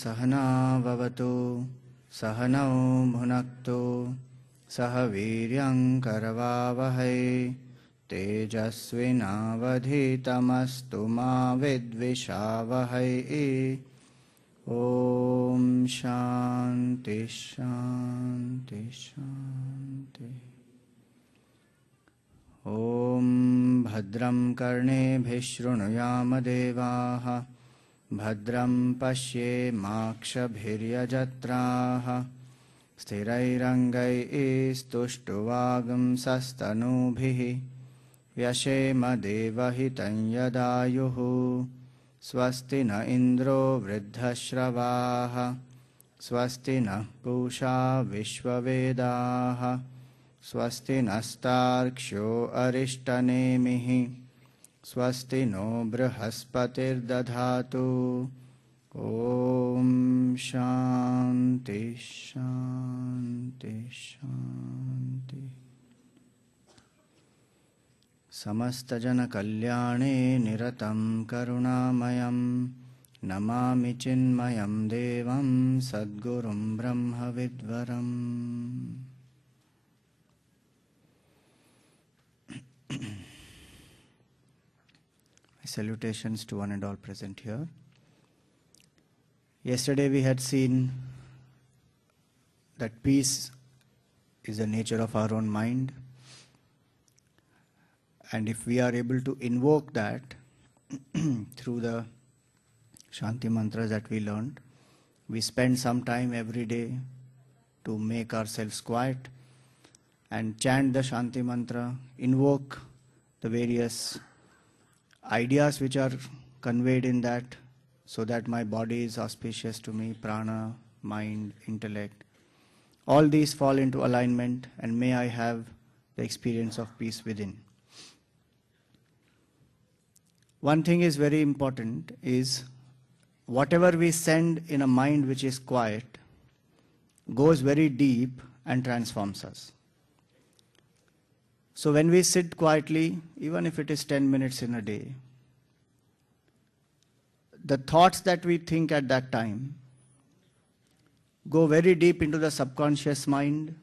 सहना भवतु सहनौ भुनक्तु सह वीर्यं करवावहै तेजस्विनावधीतमस्तु मा विद्विषावहै। ओम शांति शांति शांति। ओम भद्रं कर्णेभिः शृणुयाम देवाः भद्रं पश्येमाक्षभिर्यजत्राः स्थिरैरङ्गैस्तुष्टुवागुंसस्तनूभिः व्यशेम देवहितं यदायुः। स्वस्ति न इन्द्रो वृद्धश्रवाः स्वस्ति नः पूषा विश्ववेदाः स्वस्ति नस्तार्क्ष्यो अरिष्टनेमिः स्वस्ति नो बृहस्पतिर्दधातु। ओम शांति शांति शांति। समस्तजनकल्याणे निरतं करुणामयं नमामि चिन्मयं देवं सद्गुरुं ब्रह्मविद्वरम्। Salutations to one and all present here. Yesterday we had seen that peace is the nature of our own mind, and if we are able to invoke that through the Shanti mantras that we learned, we spend some time every day to make ourselves quiet and chant the Shanti mantra, invoke the various ideas which are conveyed in that, so that my body is auspicious to me, prana, mind, intellect. All these fall into alignment, and may I have the experience of peace within. One thing is very important, is whatever we send in a mind which is quiet goes very deep and transforms us. So when we sit quietly, even if it is 10 minutes in a day, the thoughts that we think at that time go very deep into the subconscious mind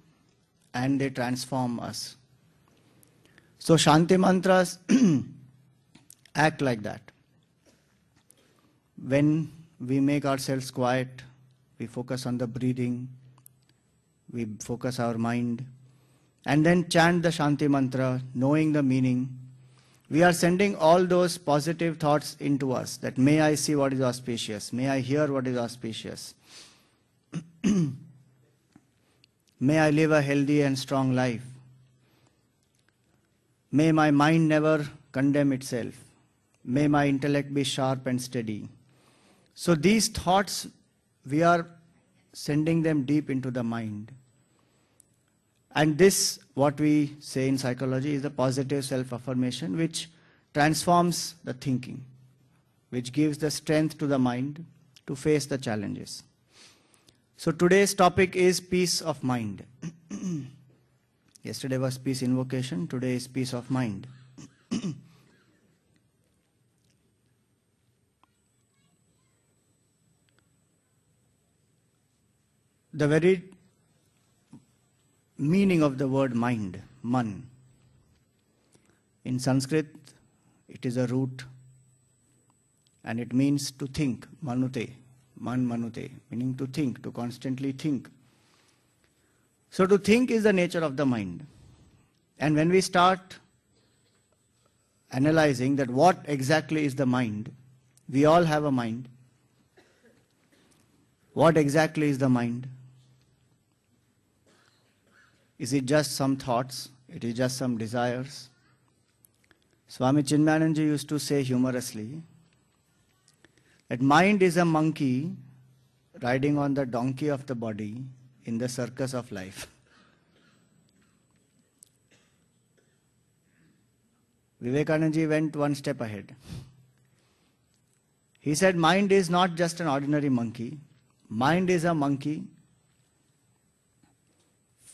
and they transform us. So Shanti mantras act like that. When we make ourselves quiet, we focus on the breathing, we focus our mind, and then chant the Shanti mantra, knowing the meaning. We are sending all those positive thoughts into us, that may I see what is auspicious, may I hear what is auspicious, may I live a healthy and strong life, may my mind never condemn itself, may my intellect be sharp and steady. So these thoughts, we are sending them deep into the mind. And this, what we say in psychology, is the positive self-affirmation, which transforms the thinking, which gives the strength to the mind to face the challenges. So today's topic is peace of mind. Yesterday was peace invocation, today is peace of mind. The very meaning of the word mind, man. In Sanskrit, it is a root and it means to think, manute, man manute, meaning to think, to constantly think. So to think is the nature of the mind. And when we start analyzing that what exactly is the mind, we all have a mind. What exactly is the mind? Is it just some thoughts? It is just some desires? Swami Chinmayananda used to say humorously that mind is a monkey riding on the donkey of the body in the circus of life. Vivekananda went one step ahead. He said mind is not just an ordinary monkey. Mind is a monkey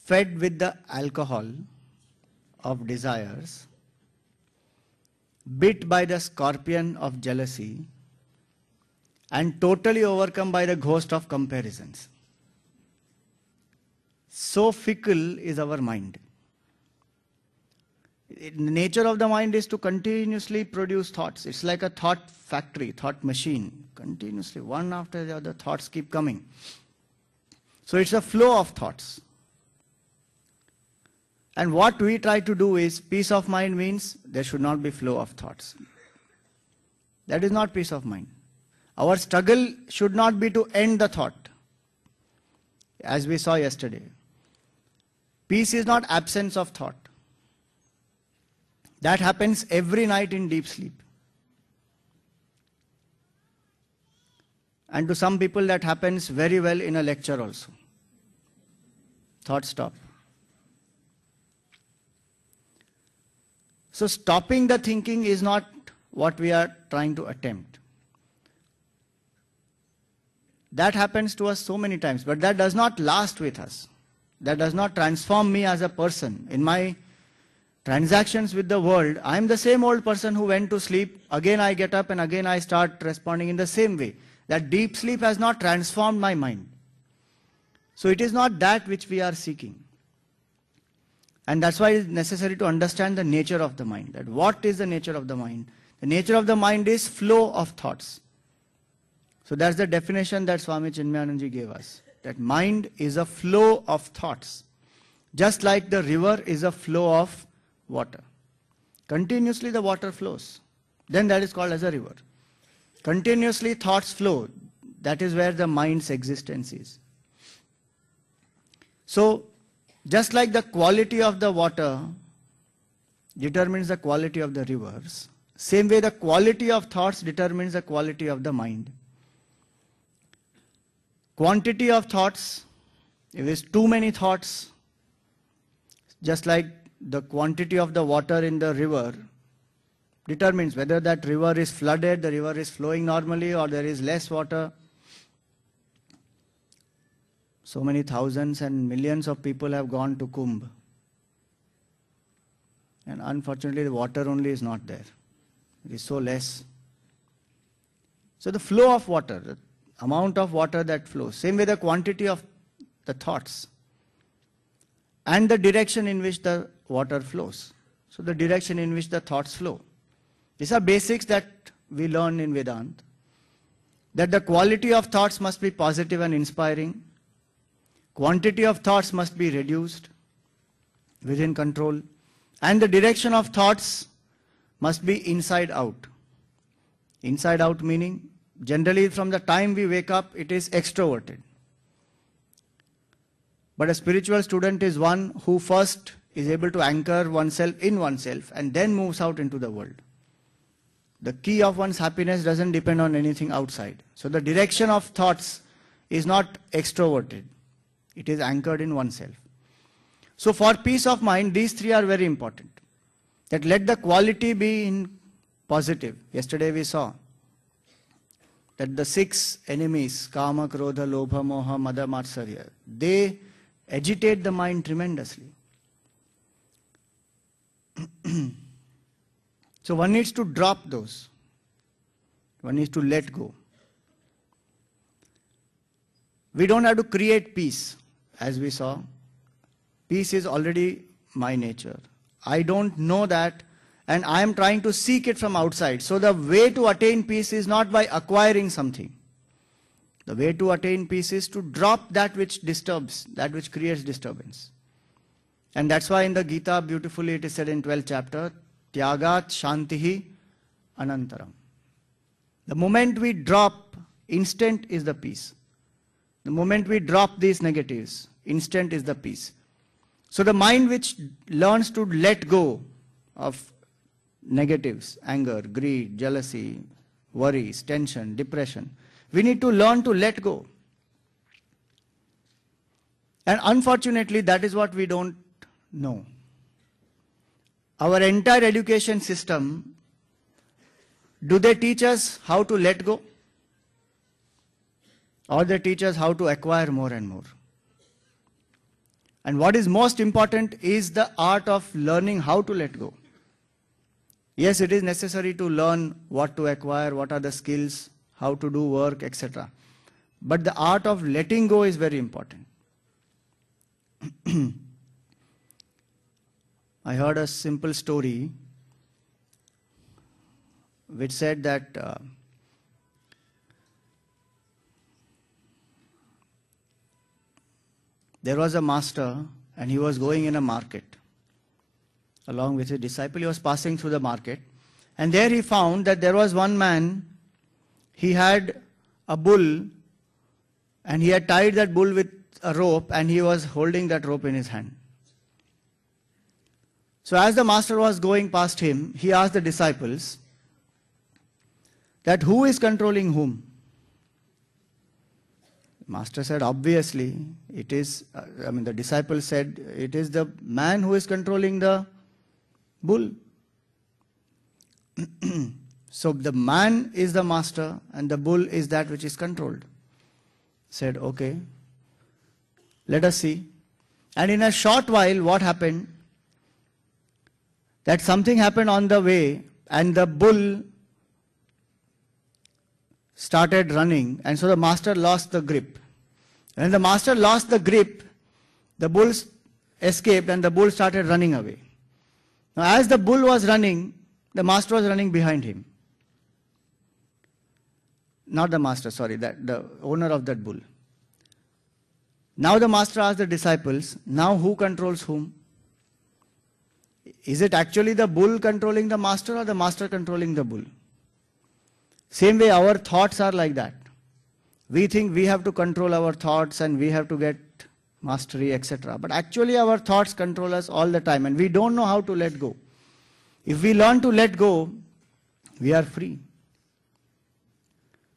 fed with the alcohol of desires, bit by the scorpion of jealousy, and totally overcome by the ghost of comparisons. So fickle is our mind. The nature of the mind is to continuously produce thoughts. It's like a thought factory, thought machine. Continuously, one after the other, thoughts keep coming. So it's a flow of thoughts. And what we try to do is, peace of mind means there should not be flow of thoughts. That is not peace of mind. Our struggle should not be to end the thought. As we saw yesterday. Peace is not absence of thought. That happens every night in deep sleep. And to some people that happens very well in a lecture also. Thoughts stop. So stopping the thinking is not what we are trying to attempt. That happens to us so many times, but that does not last with us. That does not transform me as a person. In my transactions with the world, I am the same old person who went to sleep. Again I get up and again I start responding in the same way. That deep sleep has not transformed my mind. So it is not that which we are seeking. And that's why it's necessary to understand the nature of the mind. That what is the nature of the mind? The nature of the mind is flow of thoughts. So that's the definition that Swami Chinmayanandaji gave us. That mind is a flow of thoughts. Just like the river is a flow of water. Continuously the water flows. Then that is called as a river. Continuously thoughts flow. That is where the mind's existence is. So, just like the quality of the water determines the quality of the rivers, same way the quality of thoughts determines the quality of the mind. Quantity of thoughts, if there is too many thoughts, just like the quantity of the water in the river determines whether that river is flooded, the river is flowing normally, or there is less water. So many thousands and millions of people have gone to Kumbh. And unfortunately, the water only is not there. It is so less. So the flow of water, the amount of water that flows, same way the quantity of the thoughts and the direction in which the water flows. So the direction in which the thoughts flow. These are basics that we learn in Vedanta. That the quality of thoughts must be positive and inspiring. Quantity of thoughts must be reduced within control. And the direction of thoughts must be inside out. Inside out meaning, generally from the time we wake up, it is extroverted. But a spiritual student is one who first is able to anchor oneself in oneself and then moves out into the world. The key of one's happiness doesn't depend on anything outside. So the direction of thoughts is not extroverted. It is anchored in oneself. So for peace of mind, these three are very important. That let the quality be in positive. Yesterday we saw that the 6 enemies, Kama, Krodha, Lobha, Moha, Mada, Matsarya, they agitate the mind tremendously. So one needs to drop those. One needs to let go. We don't have to create peace, as we saw. Peace is already my nature. I don't know that, and I am trying to seek it from outside. So the way to attain peace is not by acquiring something. The way to attain peace is to drop that which disturbs, that which creates disturbance. And that's why in the Gita, beautifully it is said in 12th chapter, Tyagat Shantihi Anantaram. The moment we drop, instant is the peace. The moment we drop these negatives, instant is the peace. So the mind which learns to let go of negatives, anger, greed, jealousy, worries, tension, depression, we need to learn to let go. And unfortunately, that is what we don't know. Our entire education system, do they teach us how to let go? Or they teach us how to acquire more and more? And what is most important is the art of learning how to let go. Yes, it is necessary to learn what to acquire, what are the skills, how to do work, etc. But the art of letting go is very important. I heard a simple story which said that there was a master and he was going in a market. Along with his disciple, he was passing through the market. And there he found that there was one man, he had a bull and he had tied that bull with a rope and he was holding that rope in his hand. So as the master was going past him, he asked the disciples that who is controlling whom? Master said, obviously, it is, the disciple said, it is the man who is controlling the bull. So the man is the master and the bull is that which is controlled. Said, okay, let us see. And in a short while, what happened? That something happened on the way and the bull started running, and so the master lost the grip. When the master lost the grip, the bull escaped and the bull started running away. Now as the bull was running, the master was running behind him. Not the master, sorry, the owner of that bull. Now the master asked the disciples, now who controls whom? Is it actually the bull controlling the master or the master controlling the bull? Same way our thoughts are like that. We think we have to control our thoughts and we have to get mastery, etc. But actually our thoughts control us all the time and we don't know how to let go. If we learn to let go, we are free.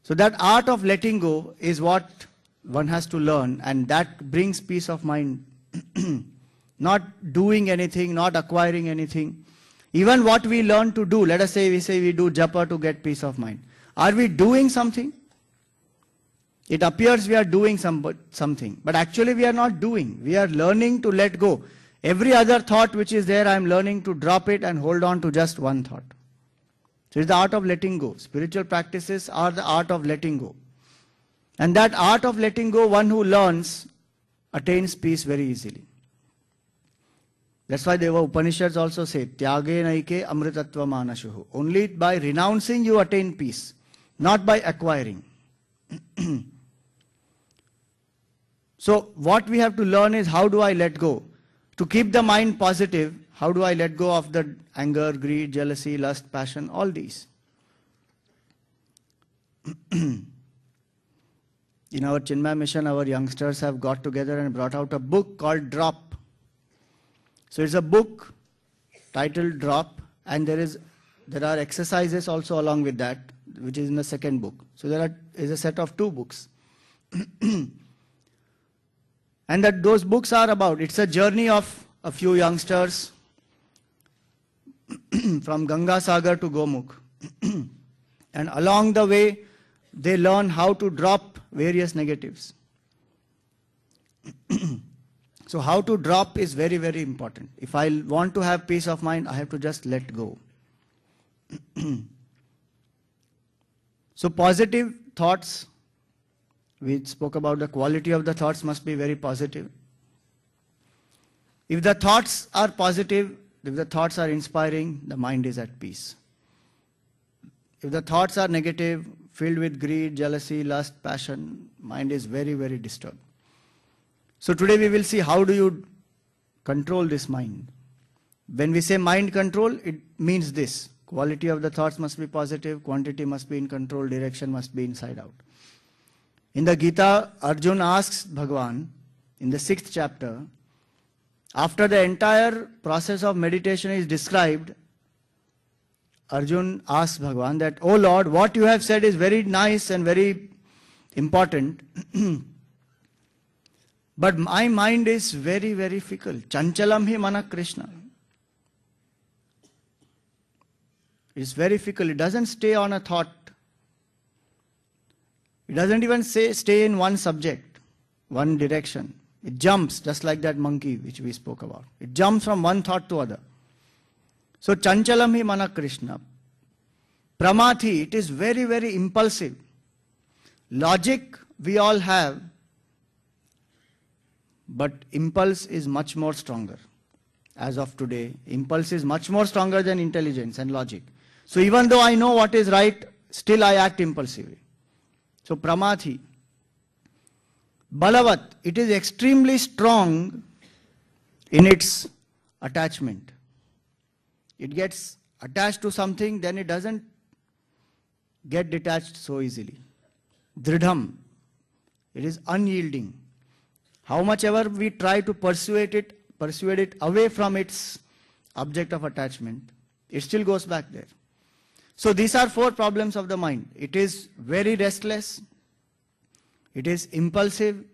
So that art of letting go is what one has to learn, and that brings peace of mind. Not doing anything, not acquiring anything. Even what we learn to do, let us say we do japa to get peace of mind. Are we doing something? It appears we are doing something, but actually we are not doing. We are learning to let go. Every other thought which is there, I am learning to drop it and hold on to just one thought. So it's the art of letting go. Spiritual practices are the art of letting go. And that art of letting go, one who learns, attains peace very easily. That's why the Upanishads also say, Tyage naike amritatva manashuhu. Only by renouncing you attain peace, not by acquiring. So what we have to learn is how do I let go? To keep the mind positive, how do I let go of the anger, greed, jealousy, lust, passion, all these? In our Chinmaya mission, our youngsters have got together and brought out a book called Drop. So it's a book titled Drop, and there are exercises also along with that, which is in the second book. So there is a set of 2 books. And that those books are about, it's a journey of a few youngsters from Ganga Sagar to Gomukh. And along the way, they learn how to drop various negatives. So how to drop is very, very important. If I want to have peace of mind, I have to just let go. So positive thoughts, we spoke about the quality of the thoughts must be very positive. If the thoughts are positive, if the thoughts are inspiring, the mind is at peace. If the thoughts are negative, filled with greed, jealousy, lust, passion, mind is very, very disturbed. So today we will see how do you control this mind. When we say mind control, it means this. Quality of the thoughts must be positive, quantity must be in control, direction must be inside out. In the Gita, Arjun asks Bhagavan, in the 6th chapter, after the entire process of meditation is described, Arjun asks Bhagavan that, "Oh Lord, what you have said is very nice and very important, but my mind is very, very fickle. Chanchalam hi mana Krishna." It's very fickle. It doesn't stay on a thought. It doesn't even stay in one subject, one direction. It jumps, just like that monkey which we spoke about. It jumps from one thought to other. So, chanchalam hi mana Krishna. Pramathi, it is very, very impulsive. Logic we all have, but impulse is much more stronger. As of today, impulse is much more stronger than intelligence and logic. So even though I know what is right, still I act impulsively. So Pramathi, Balavat, it is extremely strong in its attachment. It gets attached to something, then it doesn't get detached so easily. Dridham, it is unyielding. How much ever we try to persuade it away from its object of attachment, it still goes back there. So these are 4 problems of the mind. It is very restless, it is impulsive,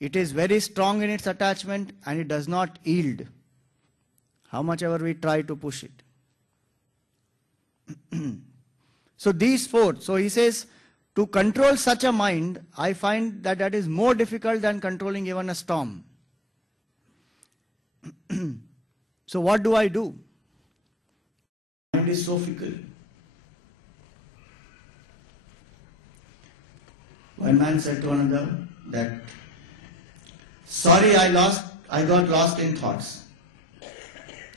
it is very strong in its attachment, and it does not yield, how much ever we try to push it. So these 4, so he says, to control such a mind, I find that is more difficult than controlling even a storm. So what do I do? Mind is so fickle. One man said to another that, sorry, I got lost in thoughts.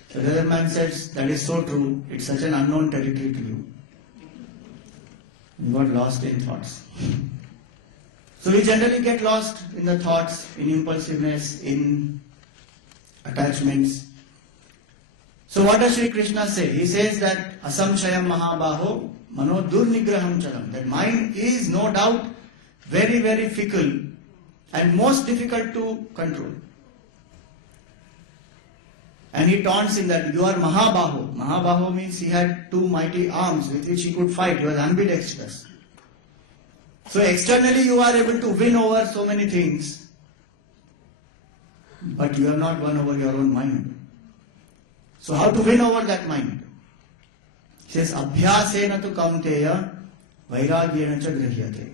So the other man says, that is so true, it's such an unknown territory to you. You got lost in thoughts. So we generally get lost in the thoughts, in impulsiveness, in attachments. So what does Sri Krishna say? He says that asamshayam mahabaho mano durnigraham chalam. That mind is no doubt very, very fickle and most difficult to control. And he taunts him that you are Mahabaho. Mahabaho means he had 2 mighty arms with which he could fight. He was ambidextrous. So externally you are able to win over so many things, but you have not won over your own mind. So how to win over that mind? He says, Abhyasena tu kaunteya vairagyena cha grihyate.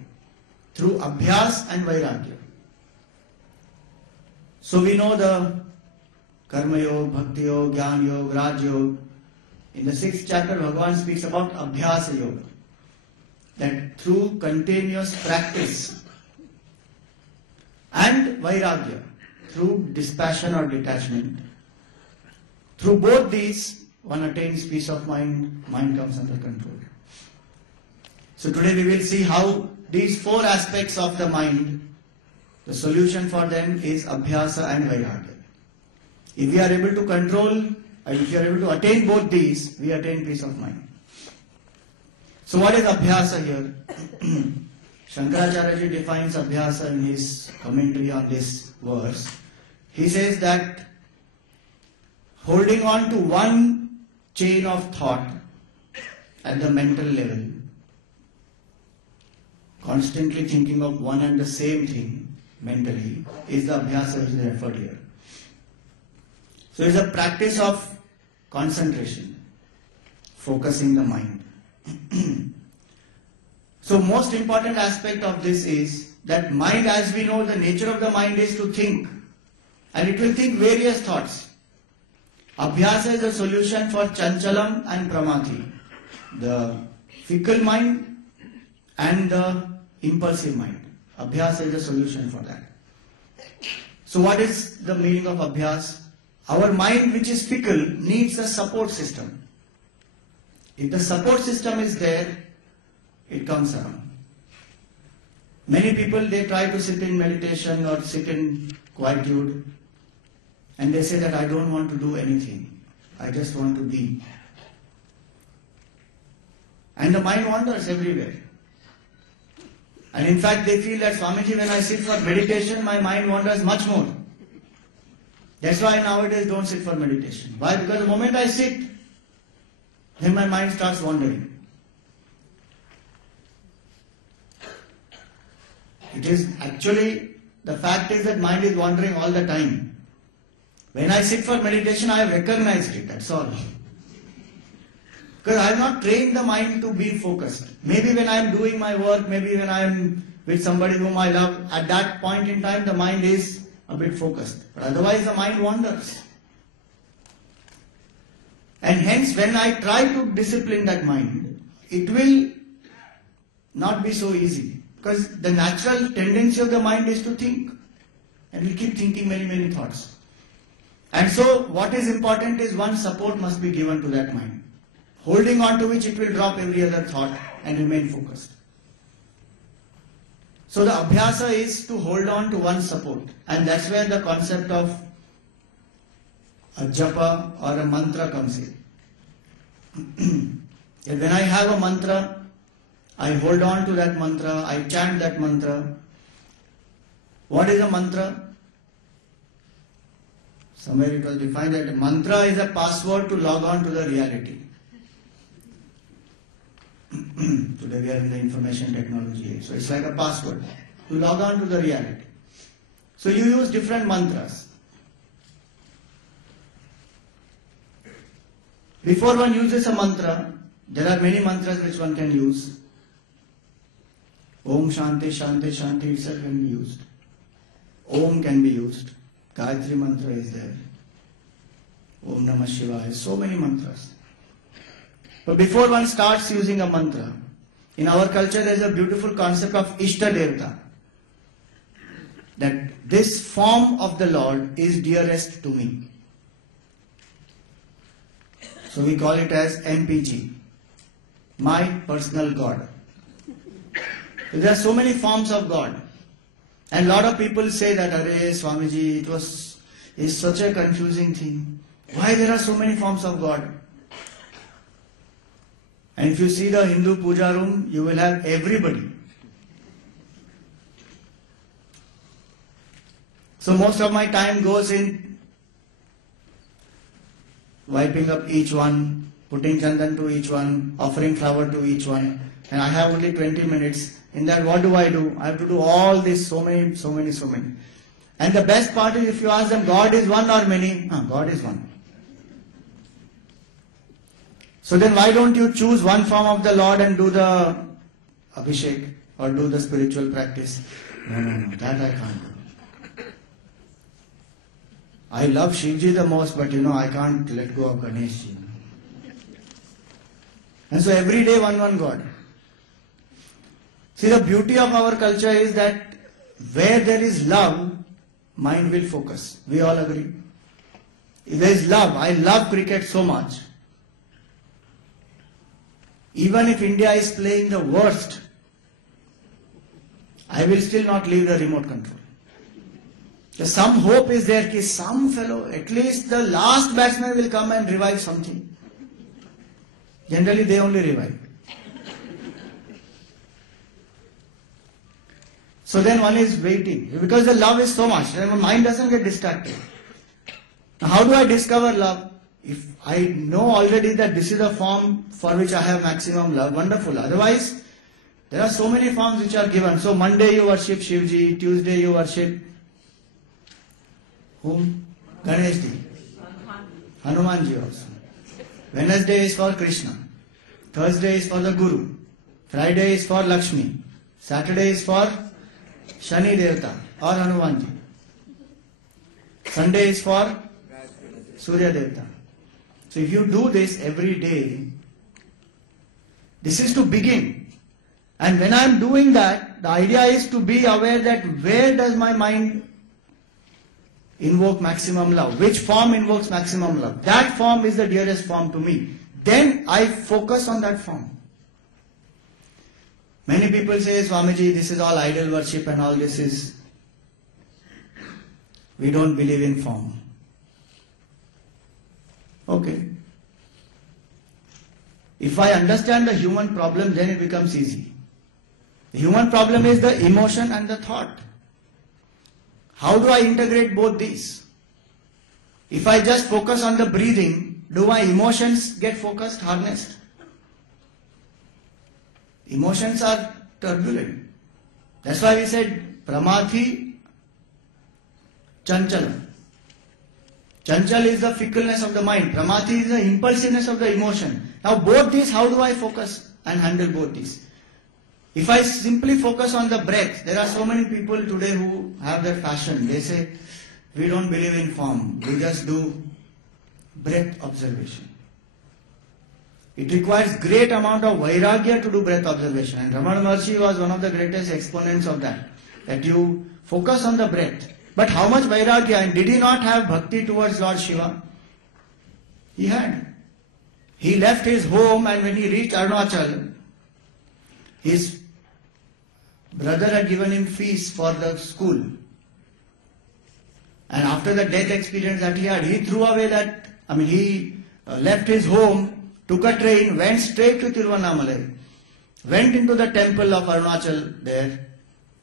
Through abhyas and vairagya. So we know the Karma Yoga, Bhakti Yoga, Jnana Yoga, Raj Yoga. In the 6th chapter, Bhagavan speaks about Abhyasa Yoga. That through continuous practice and Vairagya, through dispassion or detachment, through both these, one attains peace of mind, mind comes under control. So today we will see how these 4 aspects of the mind, the solution for them is Abhyasa and Vairagya. If we are able to control, and if we are able to attain both these, we attain peace of mind. So what is Abhyasa here? Shankaracharya ji defines Abhyasa in his commentary on this verse. He says that holding on to one chain of thought at the mental level, constantly thinking of one and the same thing mentally, is the Abhyasa which is referred here. So it's a practice of concentration, focusing the mind. So most important aspect of this is that mind, as we know, the nature of the mind is to think, and it will think various thoughts. Abhyasa is a solution for chanchalam and pramati, the fickle mind and the impulsive mind. Abhyasa is a solution for that. So what is the meaning of abhyas? Our mind, which is fickle, needs a support system. If the support system is there, it comes around. Many people, they try to sit in meditation or sit in quietude, and they say that I don't want to do anything. I just want to be. And the mind wanders everywhere. And in fact, they feel that, Swamiji, when I sit for meditation, my mind wanders much more. That's why nowadays don't sit for meditation. Why? Because the moment I sit, then my mind starts wandering. It is actually, the fact is that mind is wandering all the time. When I sit for meditation, I have recognized it, that's all. Because I have not trained the mind to be focused. Maybe when I am doing my work, maybe when I am with somebody whom I love, at that point in time the mind is a bit focused. But otherwise the mind wanders. And hence when I try to discipline that mind, it will not be so easy. Because the natural tendency of the mind is to think. And we keep thinking many, many thoughts. And so what is important is one support must be given to that mind, holding on to which it will drop every other thought and remain focused. So the abhyasa is to hold on to one support, and that's where the concept of a japa or a mantra comes in. And when I have a mantra, I hold on to that mantra, I chant that mantra. What is a mantra? Somewhere it was defined that a mantra is a password to log on to the reality. Today we are in the information technology age, so it's like a password to log on to the reality. So you use different mantras. Before one uses a mantra, there are many mantras which one can use. Om Shanti Shanti Shanti itself can be used. Om can be used. Gayatri mantra is there. Om Namah Shivaya. So many mantras. But before one starts using a mantra, in our culture there is a beautiful concept of Ishta Devta. That this form of the Lord is dearest to me. So we call it as MPG. My personal God. There are so many forms of God. And a lot of people say that, Arey Swamiji, it's such a confusing thing. Why there are so many forms of God? And if you see the Hindu puja room, you will have everybody. So most of my time goes in wiping up each one, putting chandan to each one, offering flower to each one. And I have only 20 minutes. In that, what do? I have to do all this, so many. And the best part is, if you ask them, God is one or many? God is one. So then why don't you choose one form of the Lord and do the Abhishek or do the spiritual practice? No, that I can't do. I love Shivji the most, but I can't let go of Ganeshji. And so every day one God. See, the beauty of our culture is that where there is love, mind will focus. We all agree. If there is love, I love cricket so much. Even if India is playing the worst, I will still not leave the remote control. Some hope is there that some fellow, at least the last batsman will come and revive something. Generally they only revive. So then one is waiting, because the love is so much, and my mind doesn't get distracted. Now how do I discover love? If I know already that this is a form for which I have maximum love, wonderful. Otherwise, there are so many forms which are given. So Monday you worship Shivji, Tuesday you worship whom? Ganeshji. Hanumanji also. Wednesday is for Krishna. Thursday is for the Guru. Friday is for Lakshmi. Saturday is for Shani Devta or Hanumanji. Sunday is for Surya Devta. So if you do this every day, this is to begin. And when I am doing that, the idea is to be aware that where does my mind invoke maximum love? Which form invokes maximum love? That form is the dearest form to me. Then I focus on that form. Many people say, Swamiji, this is all idol worship and all this is... We don't believe in form. Okay. If I understand the human problem, then it becomes easy. The human problem is the emotion and the thought. How do I integrate both these? If I just focus on the breathing, do my emotions get focused, harnessed? Emotions are turbulent. That's why we said, Pramathi Chanchala. Chanchal is the fickleness of the mind. Pramathi is the impulsiveness of the emotion. Now both these, how do I focus and handle both these? If I simply focus on the breath, there are so many people today who have that fashion. They say, we don't believe in form. We just do breath observation. It requires great amount of vairagya to do breath observation. And Ramana Maharshi was one of the greatest exponents of that. That you focus on the breath. But how much vairagya? And did he not have bhakti towards Lord Shiva? He had. He left his home, and when he reached Arunachal, his brother had given him fees for the school. And after the death experience that he had, he threw away that, he left his home, took a train, went straight to Tiruvannamalai, went into the temple of Arunachal there,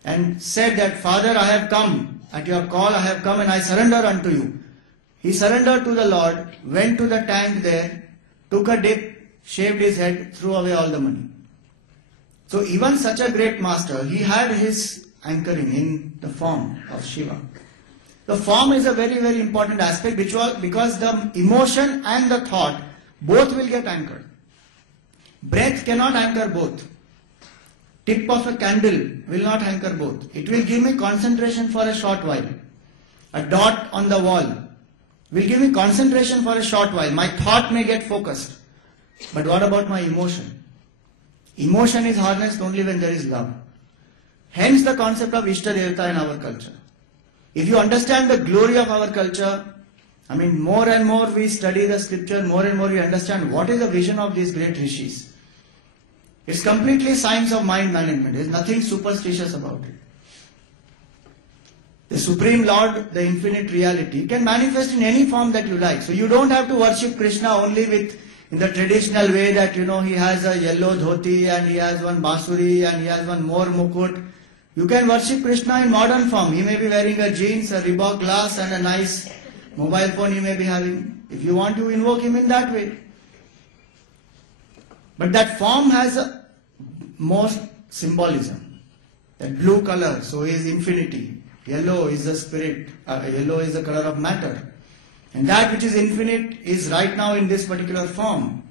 and said that, Father, I have come, at your call I have come and I surrender unto you. He surrendered to the Lord, went to the tank there, took a dip, shaved his head, threw away all the money. So even such a great master, he had his anchoring in the form of Shiva. The form is a very, very important aspect because the emotion and the thought both will get anchored. Breath cannot anchor both. Tip of a candle will not anchor both. It will give me concentration for a short while. A dot on the wall will give me concentration for a short while. My thought may get focused. But what about my emotion? Emotion is harnessed only when there is love. Hence the concept of Ishta Devata in our culture. If you understand the glory of our culture, more and more we study the scripture, more and more we understand what is the vision of these great rishis. It's completely science of mind management. There's nothing superstitious about it. The Supreme Lord, the infinite reality, can manifest in any form that you like. So you don't have to worship Krishna only in the traditional way that, he has a yellow dhoti and he has one basuri and he has one more mukut. You can worship Krishna in modern form. He may be wearing a jeans, a Reebok glass and a nice mobile phone he may be having. If you want to invoke him in that way. But that form has a more symbolism. That blue color, so is infinity. Yellow is the spirit. Yellow is the color of matter. And that which is infinite is right now in this particular form.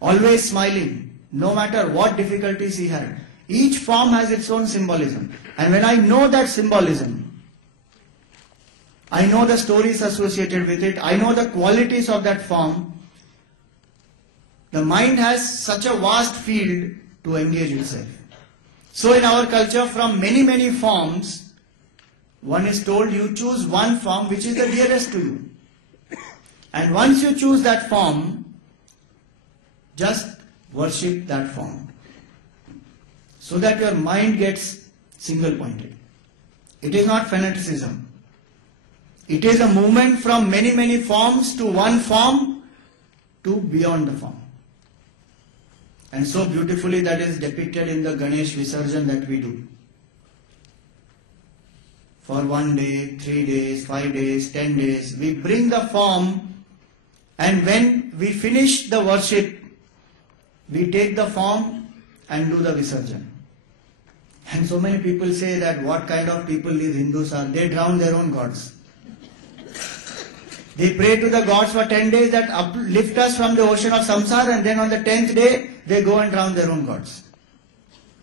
Always smiling. No matter what difficulties he had. Each form has its own symbolism. And when I know that symbolism, I know the stories associated with it, I know the qualities of that form, the mind has such a vast field to engage itself. So in our culture, from many, many forms, one is told you choose one form which is the dearest to you. And once you choose that form, just worship that form. So that your mind gets single pointed. It is not fanaticism. It is a movement from many, many forms to one form to beyond the form. And so beautifully that is depicted in the Ganesh Visarjan that we do. For 1 day, 3 days, 5 days, 10 days, we bring the form, and when we finish the worship, we take the form and do the Visarjan. And so many people say that what kind of people these Hindus are. They drown their own gods. They pray to the gods for 10 days that uplift us from the ocean of samsara, and then on the 10th day, they go and drown their own gods.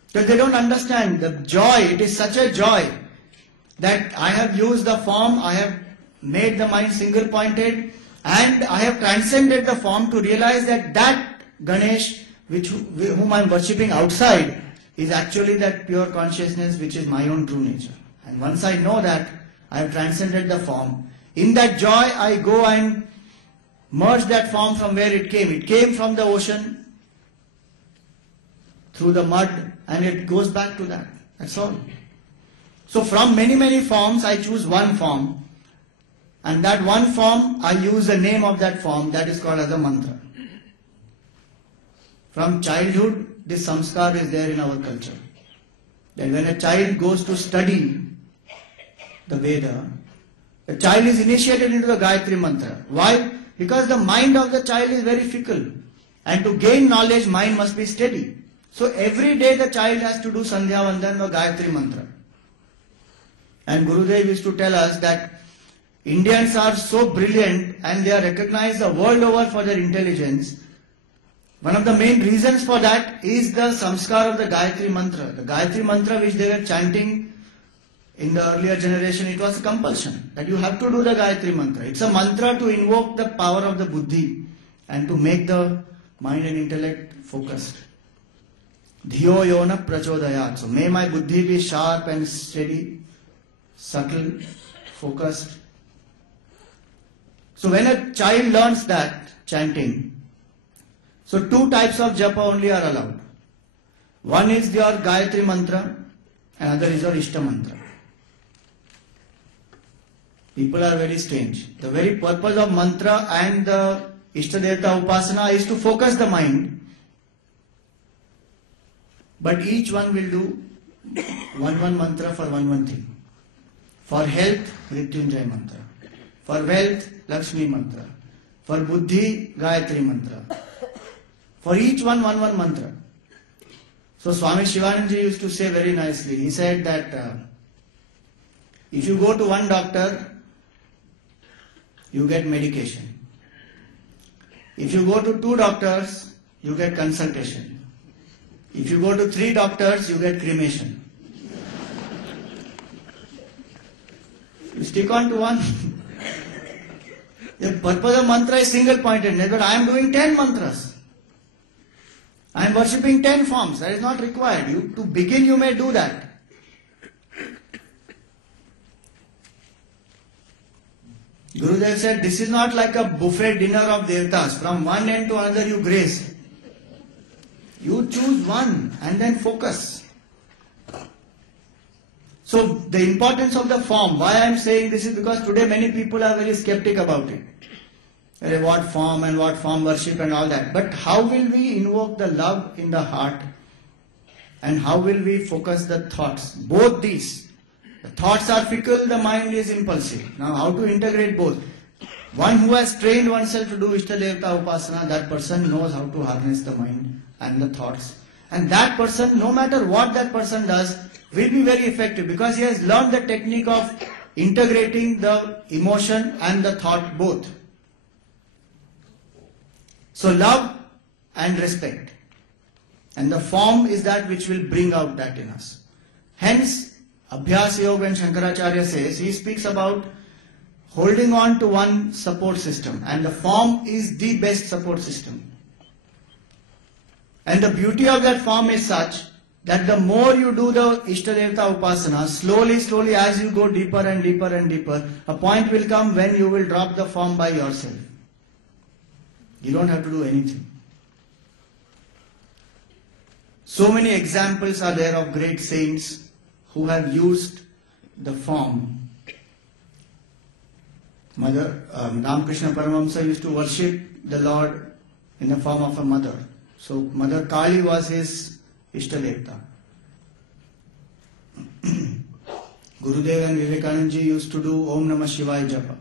So they don't understand the joy. It is such a joy that I have used the form, I have made the mind single pointed, and I have transcended the form to realize that Ganesh, whom I am worshipping outside, is actually that pure consciousness which is my own true nature. And once I know that, I have transcended the form. In that joy, I go and merge that form from where it came. It came from the ocean, through the mud, and it goes back to that. That's all. So from many, many forms, I choose one form. And that one form, I use the name of that form, that is called as a mantra. From childhood, this samskar is there in our culture. That when a child goes to study the Veda, the child is initiated into the Gayatri Mantra. Why? Because the mind of the child is very fickle. And to gain knowledge, mind must be steady. So every day the child has to do Sandhya Vandan or Gayatri Mantra. And Gurudev used to tell us that Indians are so brilliant and they are recognized the world over for their intelligence. One of the main reasons for that is the samskar of the Gayatri Mantra. The Gayatri Mantra which they were chanting in the earlier generation, it was a compulsion that you have to do the Gayatri Mantra. It's a mantra to invoke the power of the buddhi and to make the mind and intellect focused. Dhiyo yona prachodayat. So may my buddhi be sharp and steady, subtle, focused. So when a child learns that chanting, so two types of japa only are allowed. One is your Gayatri mantra, another is your Ishta mantra. People are very strange. The very purpose of mantra and the Ishtadevata Upasana is to focus the mind. But each one will do one mantra for one thing. For health, Mrityunjay mantra. For wealth, Lakshmi mantra. For buddhi, Gayatri mantra. For each one mantra. So Swami Shivanandaji used to say very nicely, he said that if you go to one doctor, you get medication. If you go to two doctors, you get consultation. If you go to three doctors, you get cremation. You stick on to one. The purpose of mantra is single pointedness, but I am doing 10 mantras. I am worshipping 10 forms. That is not required. To begin, you may do that. Gurudev said, this is not like a buffet dinner of devatas. From one end to another you grace. You choose one and then focus. So the importance of the form, why I am saying this is because today many people are very skeptic about it. What form and what form worship and all that. But how will we invoke the love in the heart? And how will we focus the thoughts? Both these. The thoughts are fickle, the mind is impulsive. Now how to integrate both? One who has trained oneself to do Ishtadevata Upasana, that person knows how to harness the mind and the thoughts. And that person, no matter what that person does, will be very effective because he has learned the technique of integrating the emotion and the thought both. So love and respect. And the form is that which will bring out that in us. Hence, Abhyas Yoga, when Shankaracharya says, he speaks about holding on to one support system. And the form is the best support system. And the beauty of that form is such that the more you do the Ishtadevata Upasana, slowly as you go deeper and deeper and deeper, a point will come when you will drop the form by yourself. You don't have to do anything. So many examples are there of great saints who have used the form. Ramakrishna Paramahamsa used to worship the Lord in the form of a mother. So Mother Kali was his Ishtadevata. Gurudev and Vivekananda used to do Om Namah Shivaya Japa.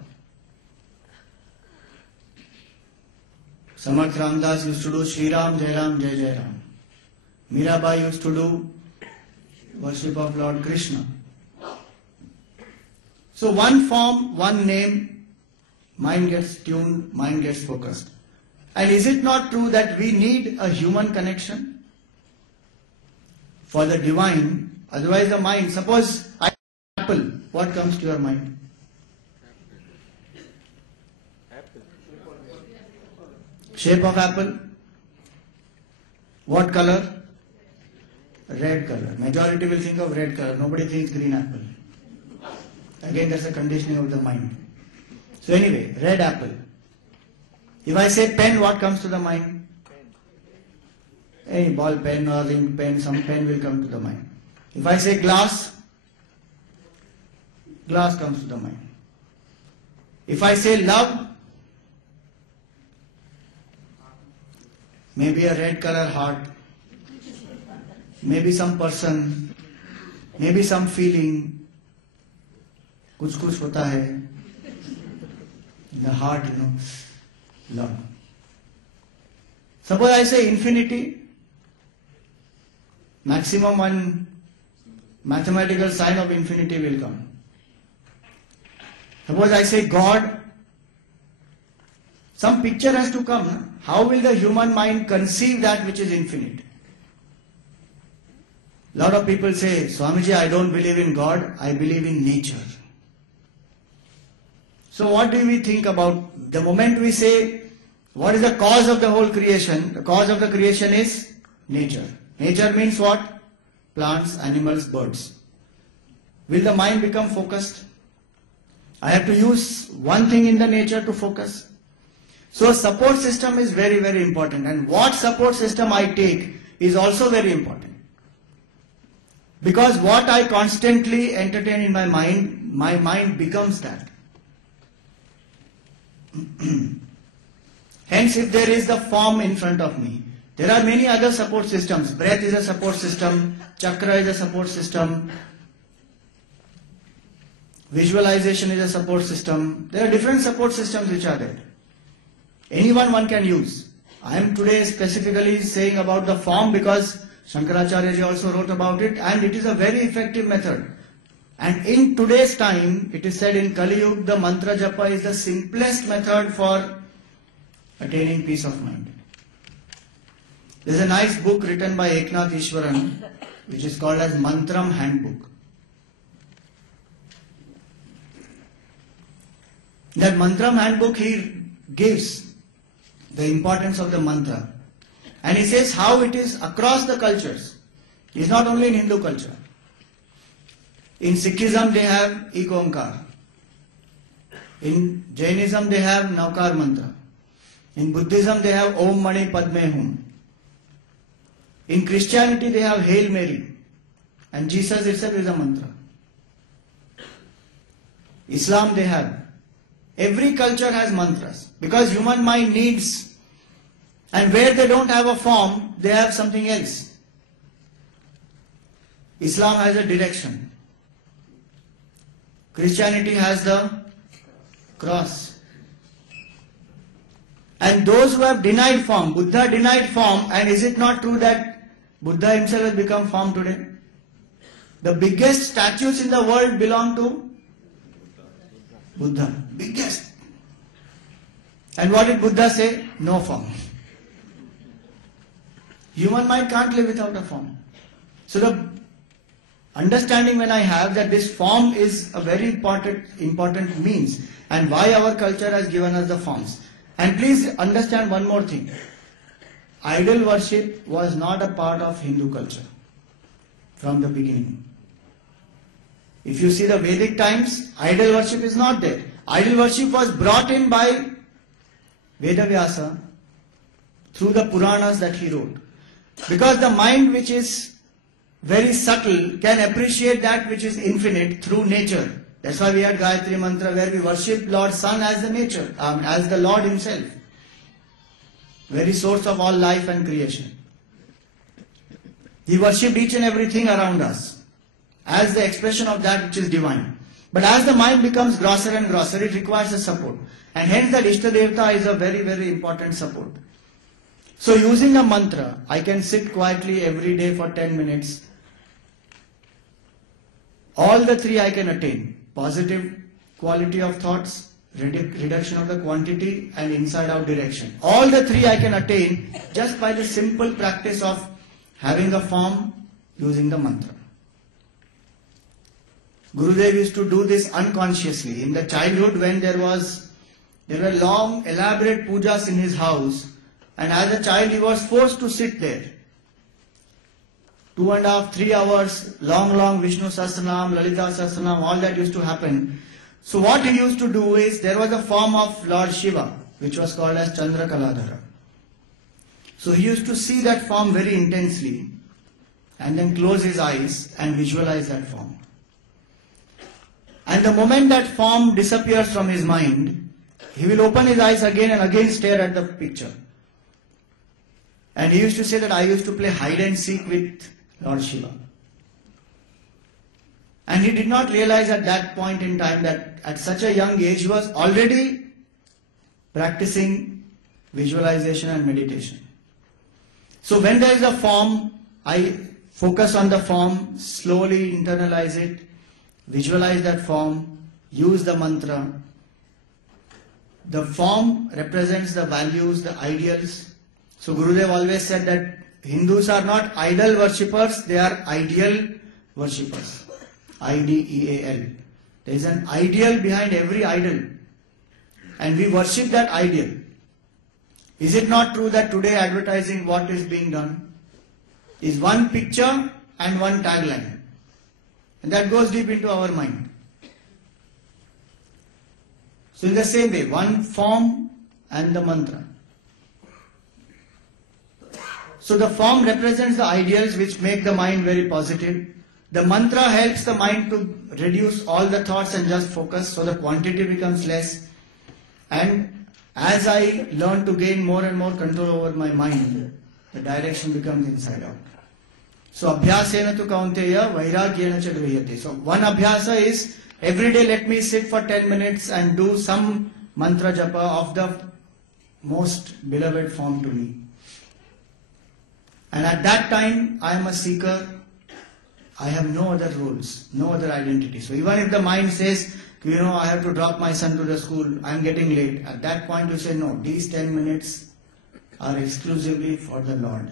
Samarth Ramdas used to do Shri Ram, Jai Ram, Jai Jai Ram. Mirabai used to do worship of Lord Krishna. So one form, one name, mind gets tuned, mind gets focused. And is it not true that we need a human connection for the divine? Otherwise the mind, suppose apple, what comes to your mind? Shape of apple? What color? Red color. Majority will think of red color. Nobody thinks green apple. Again, that's a conditioning of the mind. So anyway, red apple. If I say pen, what comes to the mind? Any ball pen or ink pen, some pen will come to the mind. If I say glass, glass comes to the mind. If I say love, maybe a red color heart, maybe some person, maybe some feeling, kuch hota hai, in the heart, love. Suppose I say infinity, maximum one mathematical sign of infinity will come. Suppose I say God, some picture has to come. How will the human mind conceive that which is infinite? A lot of people say, Swamiji, I don't believe in God, I believe in nature. So what do we think about the moment we say What is the cause of the whole creation? The cause of the creation is nature. Nature means what? Plants, animals, birds. Will the mind become focused? I have to use one thing in the nature to focus. So a support system is very, very important. And what support system I take is also very important. Because what I constantly entertain in my mind becomes that. Hence, if there is the form in front of me, there are many other support systems. Breath is a support system, chakra is a support system, visualization is a support system. There are different support systems which are there. One can use. I am today specifically saying about the form because Shankaracharya ji also wrote about it, and it is a very effective method. And in today's time, it is said in Kali Yuga, the mantra japa is the simplest method for attaining peace of mind. There is a nice book written by Eknath Easwaran, which is called as Mantram Handbook. That Mantram Handbook, he gives the importance of the mantra. And he says how it is across the cultures. It's not only in Hindu culture. In Sikhism they have Ek Onkar. In Jainism they have Navkar mantra. In Buddhism they have Om Mani Padme Hum. In Christianity they have Hail Mary. And Jesus itself is a mantra. Islam they have. Every culture has mantras. Because human mind needs, and where they don't have a form, they have something else. Islam has a direction. Christianity has the cross. And those who have denied form, Buddha denied form, and is it not true that Buddha himself has become form today? The biggest statues in the world belong to Buddha. Biggest. And what did Buddha say? No form. Human mind can't live without a form. So the understanding when I have that this form is a very important means, and why our culture has given us the forms. And please understand one more thing. Idol worship was not a part of Hindu culture from the beginning. If you see the Vedic times, idol worship is not there. Idol worship was brought in by Vedavyasa through the Puranas that he wrote. Because the mind which is very subtle can appreciate that which is infinite through nature. That's why we had Gayatri Mantra where we worship Lord Sun as the nature, as the Lord himself. Very source of all life and creation. He worshipped each and everything around us as the expression of that which is divine. But as the mind becomes grosser and grosser, it requires a support. And hence that Ishta Devata is a very, very important support. So using a mantra, I can sit quietly every day for 10 minutes. All the three I can attain. Positive quality of thoughts, reduction of the quantity, and inside out direction. All the three I can attain just by the simple practice of having a form, using the mantra. Gurudev used to do this unconsciously. In the childhood when there were long elaborate pujas in his house, and as a child he was forced to sit there. 2.5, 3 hours, long Vishnu Sahasranam, Lalita Sahasranam, all that used to happen. So what he used to do is, there was a form of Lord Shiva, which was called as Chandra Kaladhara. So he used to see that form very intensely, and then close his eyes and visualize that form. And the moment that form disappears from his mind, he will open his eyes again and again stare at the picture. And he used to say that I used to play hide and seek with Lord Shiva. And he did not realize at that point in time that at such a young age he was already practicing visualization and meditation. So when there is a form, I focus on the form, slowly internalize it, visualize that form, use the mantra. The form represents the values, the ideals. So Gurudev always said that Hindus are not idol worshippers, they are ideal worshippers. I-D-E-A-L. There is an ideal behind every idol. And we worship that ideal. Is it not true that today advertising, what is being done is one picture and one tagline, and that goes deep into our mind. So in the same way, one form and the mantra. So the form represents the ideals which make the mind very positive. The mantra helps the mind to reduce all the thoughts and just focus, so the quantity becomes less. And as I learn to gain more and more control over my mind, the direction becomes inside out. So abhyasena tu kaunteya vairagyena cha grihate. So one abhyasa is every day let me sit for 10 minutes and do some mantra japa of the most beloved form to me. And at that time I am a seeker. I have no other roles, no other identity. So even if the mind says, I have to drop my son to the school, I am getting late. At that point you say, no, these 10 minutes are exclusively for the Lord.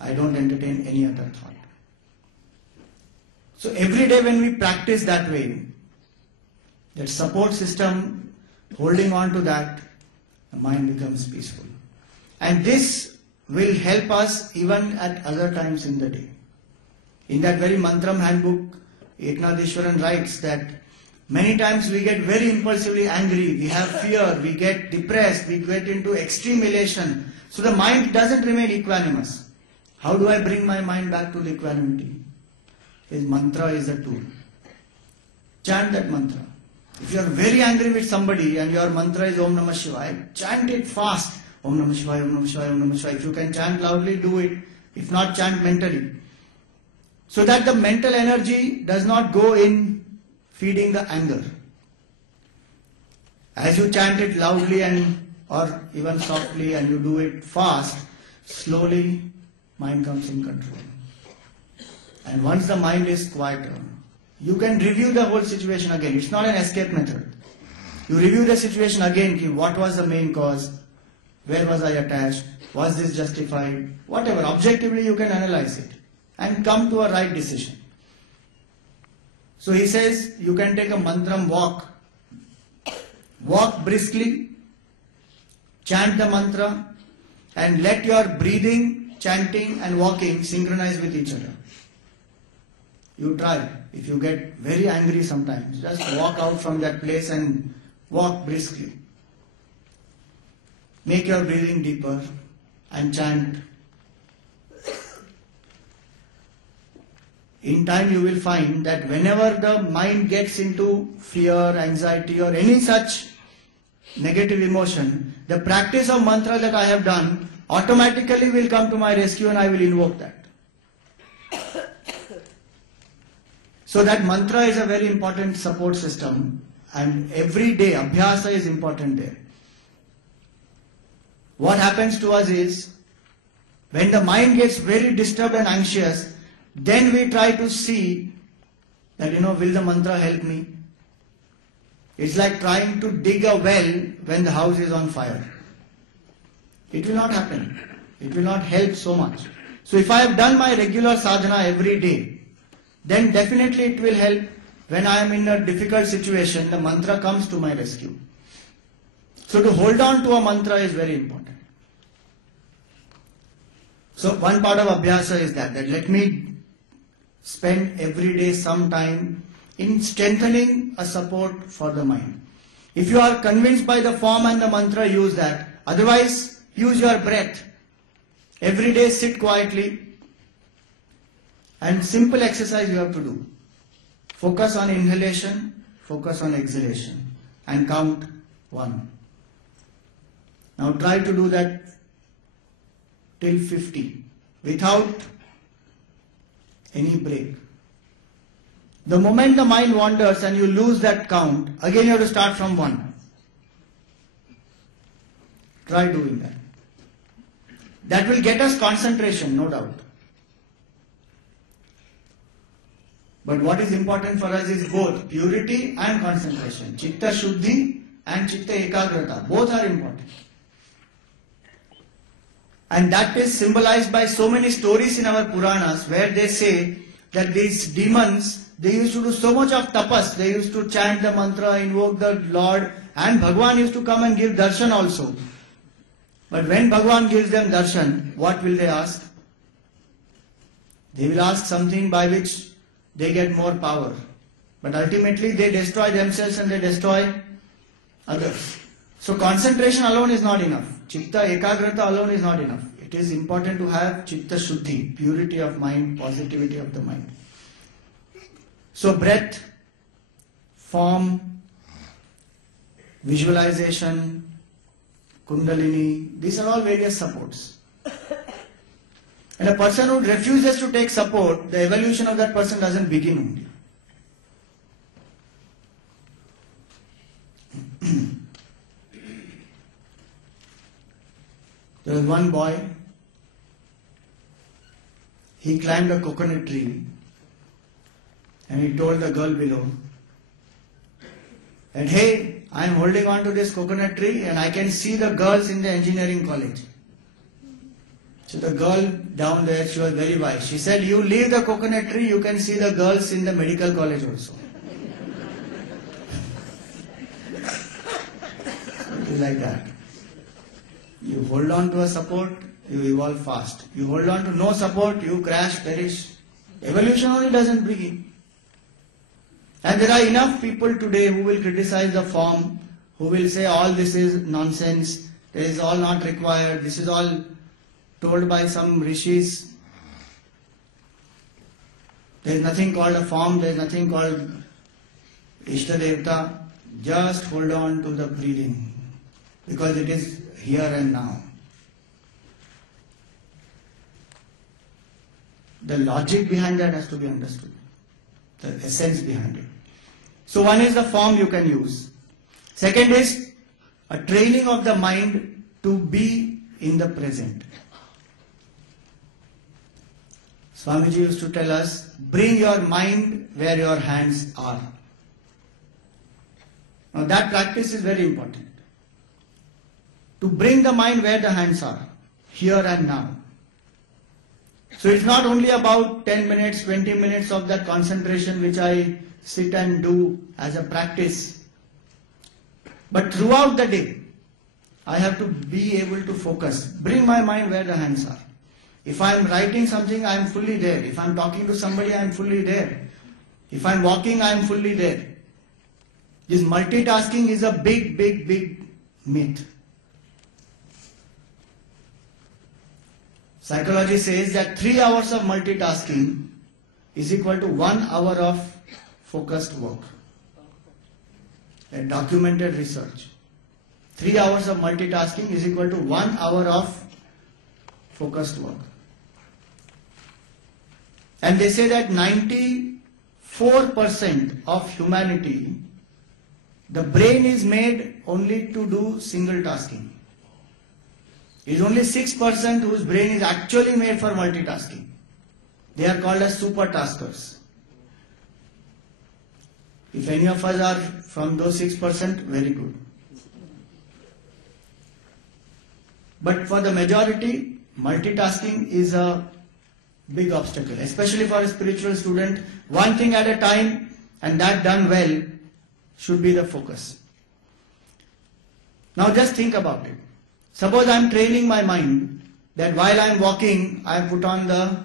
I don't entertain any other thought. So every day when we practice that way, that support system, holding on to that, the mind becomes peaceful. And this will help us even at other times in the day. In that very Mantram handbook, Eknath Easwaran writes that many times we get very impulsively angry, we have fear, we get depressed, we get into extreme elation. So the mind doesn't remain equanimous. How do I bring my mind back to the equanimity? His mantra is a tool. Chant that mantra. If you are very angry with somebody and your mantra is Om Namah Shivaya, chant it fast. Om Namah Shivaya, Om Namah Shivaya, Om Namah Shivaya. If you can chant loudly, do it. If not, chant mentally. So that the mental energy does not go in feeding the anger. As you chant it loudly or even softly and you do it fast, slowly mind comes in control. And once the mind is quieter, you can review the whole situation again. It's not an escape method. You review the situation again. What was the main cause? Where was I attached? Was this justified? Whatever. Objectively you can analyze it and come to a right decision. So he says you can take a mantram walk. Walk briskly, chant the mantra, and let your breathing, chanting and walking synchronize with each other. You try. If you get very angry sometimes, just walk out from that place and walk briskly. Make your breathing deeper and chant. In time you will find that whenever the mind gets into fear, anxiety or any such negative emotion, the practice of mantra that I have done automatically will come to my rescue and I will invoke that. So that mantra is a very important support system, and every day abhyasa is important there. What happens to us is, when the mind gets very disturbed and anxious, then we try to see that, will the mantra help me? It's like trying to dig a well when the house is on fire. It will not happen. It will not help so much. So if I have done my regular sadhana every day, then definitely it will help. When I am in a difficult situation, the mantra comes to my rescue. So to hold on to a mantra is very important. So one part of abhyasa is that let me spend every day some time in strengthening a support for the mind. If you are convinced by the form and the mantra, use that. Otherwise, use your breath. Every day sit quietly. And simple exercise you have to do. Focus on inhalation, focus on exhalation, and count 1. Now try to do that till 50 without any break. The moment the mind wanders and you lose that count, again you have to start from 1. Try doing that. That will get us concentration, no doubt. But what is important for us is both purity and concentration. Chitta Shuddhi and Chitta Ekagrata. Both are important. And that is symbolized by so many stories in our Puranas where they say that these demons, they used to do so much of tapas. They used to chant the mantra, invoke the Lord, and Bhagwan used to come and give darshan also. But when Bhagavan gives them darshan, what will they ask? They will ask something by which they get more power. But ultimately they destroy themselves and they destroy others. So concentration alone is not enough. Chitta ekagrata alone is not enough. It is important to have chitta shuddhi, purity of mind, positivity of the mind. So breath, form, visualization, kundalini, these are all various supports. And a person who refuses to take support, the evolution of that person doesn't begin only. There was one boy, he climbed a coconut tree and he told the girl below that, hey, I am holding on to this coconut tree and I can see the girls in the engineering college. So the girl down there, she was very wise. She said, you leave the coconut tree, you can see the girls in the medical college also. It is like that. You hold on to a support, you evolve fast. You hold on to no support, you crash, perish. Evolution only doesn't begin. And there are enough people today who will criticize the form, who will say all this is nonsense, this is all not required, this is all told by some rishis. There is nothing called a form, there is nothing called Ishtadevta. Just hold on to the breathing because it is here and now. The logic behind that has to be understood, the essence behind it. So one is the form you can use. Second is a training of the mind to be in the present. Swamiji used to tell us, bring your mind where your hands are. Now that practice is very important. To bring the mind where the hands are, here and now. So it's not only about 10 minutes, 20 minutes of that concentration which I sit and do as a practice. But throughout the day, I have to be able to focus. Bring my mind where the hands are. If I am writing something, I am fully there. If I am talking to somebody, I am fully there. If I am walking, I am fully there. This multitasking is a big myth. Psychology says that 3 hours of multitasking is equal to 1 hour of focused work. A documented research. 3 hours of multitasking is equal to 1 hour of focused work. And they say that 94% of humanity, the brain is made only to do single tasking. It is only 6% whose brain is actually made for multitasking. They are called as super taskers. If any of us are from those 6%, very good. But for the majority, multitasking is a big obstacle, especially for a spiritual student. One thing at a time, and that done well, should be the focus. Now just think about it. Suppose I am training my mind that while I am walking, I put on the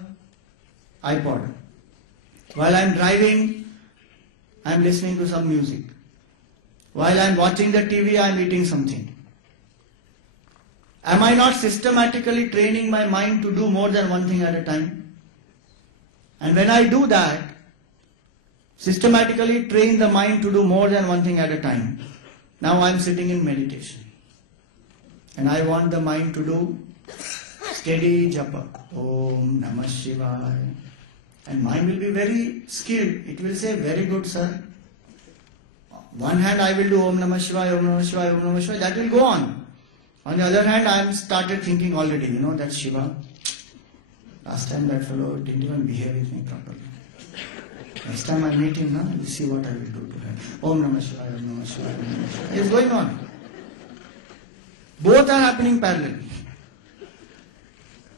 iPod. While I am driving, I am listening to some music. While I am watching the TV, I am eating something. Am I not systematically training my mind to do more than one thing at a time? And when I do that, systematically train the mind to do more than one thing at a time. Now I am sitting in meditation. And I want the mind to do steady japa. Om Namah Shivaya. And mind will be very skilled. It will say, very good, sir. One hand I will do Om Namah Shivaya, Om Namah Shivaya, Om Namah Shivaya. That will go on. On the other hand, I am started thinking already, that Shiva. Last time that fellow didn't even behave with me properly. Next time I meet him, you see what I will do to him. Om Namah Shivaya, Om Namah Shivaya, Om Namah Shivaya. It's going on. Both are happening parallelly.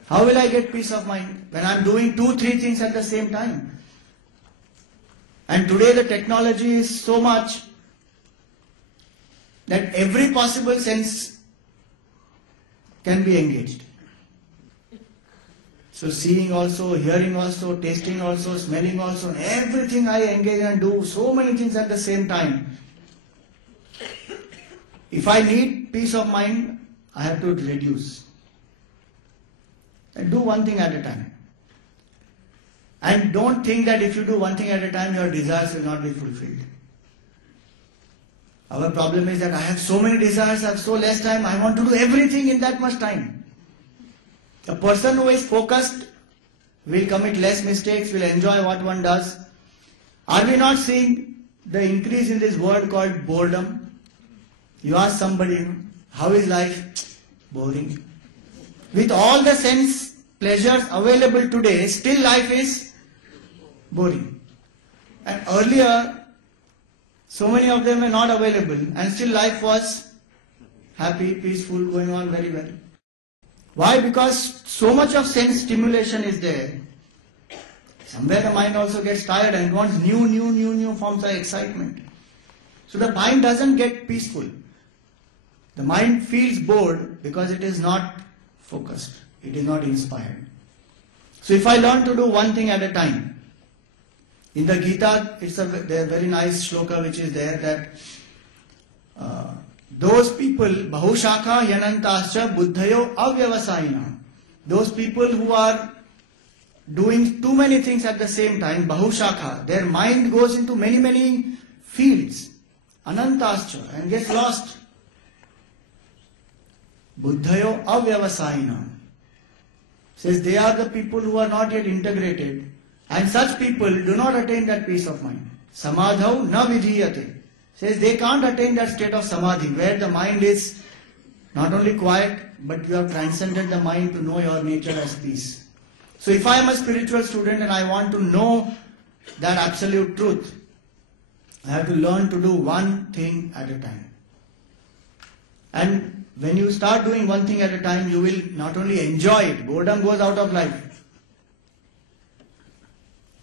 How will I get peace of mind? When I am doing 2-3 things at the same time. And today the technology is so much that every possible sense can be engaged. So seeing also, hearing also, tasting also, smelling also, everything I engage and do so many things at the same time. If I need peace of mind, I have to reduce. And do one thing at a time. And don't think that if you do one thing at a time, your desires will not be fulfilled. Our problem is that I have so many desires, I have so less time, I want to do everything in that much time. A person who is focused will commit less mistakes, will enjoy what one does. Are we not seeing the increase in this word called boredom? You ask somebody, how is life? Boring. With all the sense pleasures available today, still life is boring. And earlier, so many of them were not available and still life was happy, peaceful, going on very well. Why? Because so much of sense stimulation is there. Somewhere the mind also gets tired and wants new forms of excitement. So the mind doesn't get peaceful. The mind feels bored because it is not focused. It is not inspired. So if I learn to do one thing at a time, in the Gita, it's a very nice shloka which is there that those people, Bahushakha Yanantascha Buddhayo Avyavasayina, those people who are doing too many things at the same time, Bahushakha, their mind goes into many fields, Anantascha, and gets lost. Buddhayo Avyavasayina says they are the people who are not yet integrated, and such people do not attain that peace of mind. Samadhau na vidhiyate says they can't attain that state of samadhi where the mind is not only quiet but you have transcended the mind to know your nature as peace. So if I am a spiritual student and I want to know that absolute truth, I have to learn to do one thing at a time. And when you start doing one thing at a time, you will not only enjoy it, boredom goes out of life.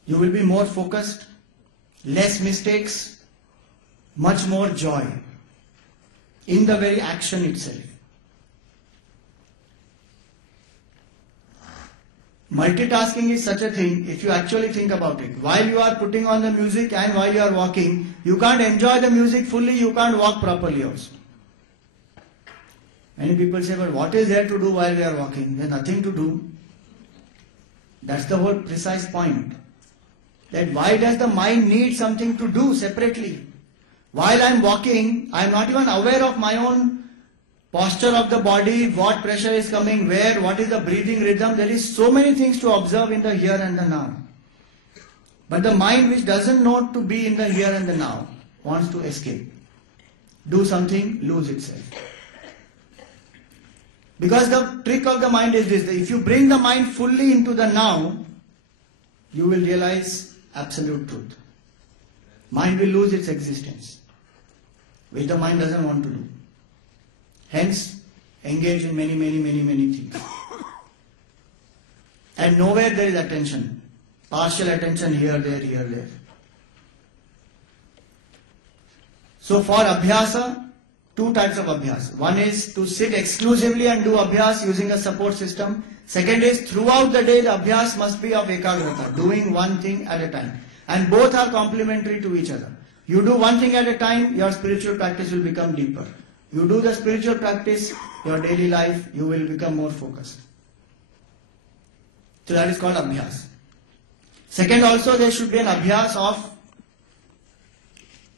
You will be more focused, less mistakes, much more joy in the very action itself. Multitasking is such a thing if you actually think about it. While you are putting on the music and while you are walking, you can't enjoy the music fully, you can't walk properly also. Many people say, but what is there to do while we are walking? There's nothing to do. That's the whole precise point. That why does the mind need something to do separately? While I'm walking, I'm not even aware of my own posture of the body, what pressure is coming, where, what is the breathing rhythm. There is so many things to observe in the here and the now. But the mind which doesn't know to be in the here and the now wants to escape. Do something, lose itself. Because the trick of the mind is this, that if you bring the mind fully into the now, you will realize absolute truth. Mind will lose its existence, which the mind doesn't want to do. Hence, engage in many things. And nowhere there is attention. Partial attention here, there. So for abhyasa, two types of abhyas. One is to sit exclusively and do abhyas using a support system. Second is throughout the day the abhyas must be of ekagrata, doing one thing at a time. And both are complementary to each other. You do one thing at a time, your spiritual practice will become deeper. You do the spiritual practice, your daily life, you will become more focused. So that is called abhyas. Second, also there should be an abhyas of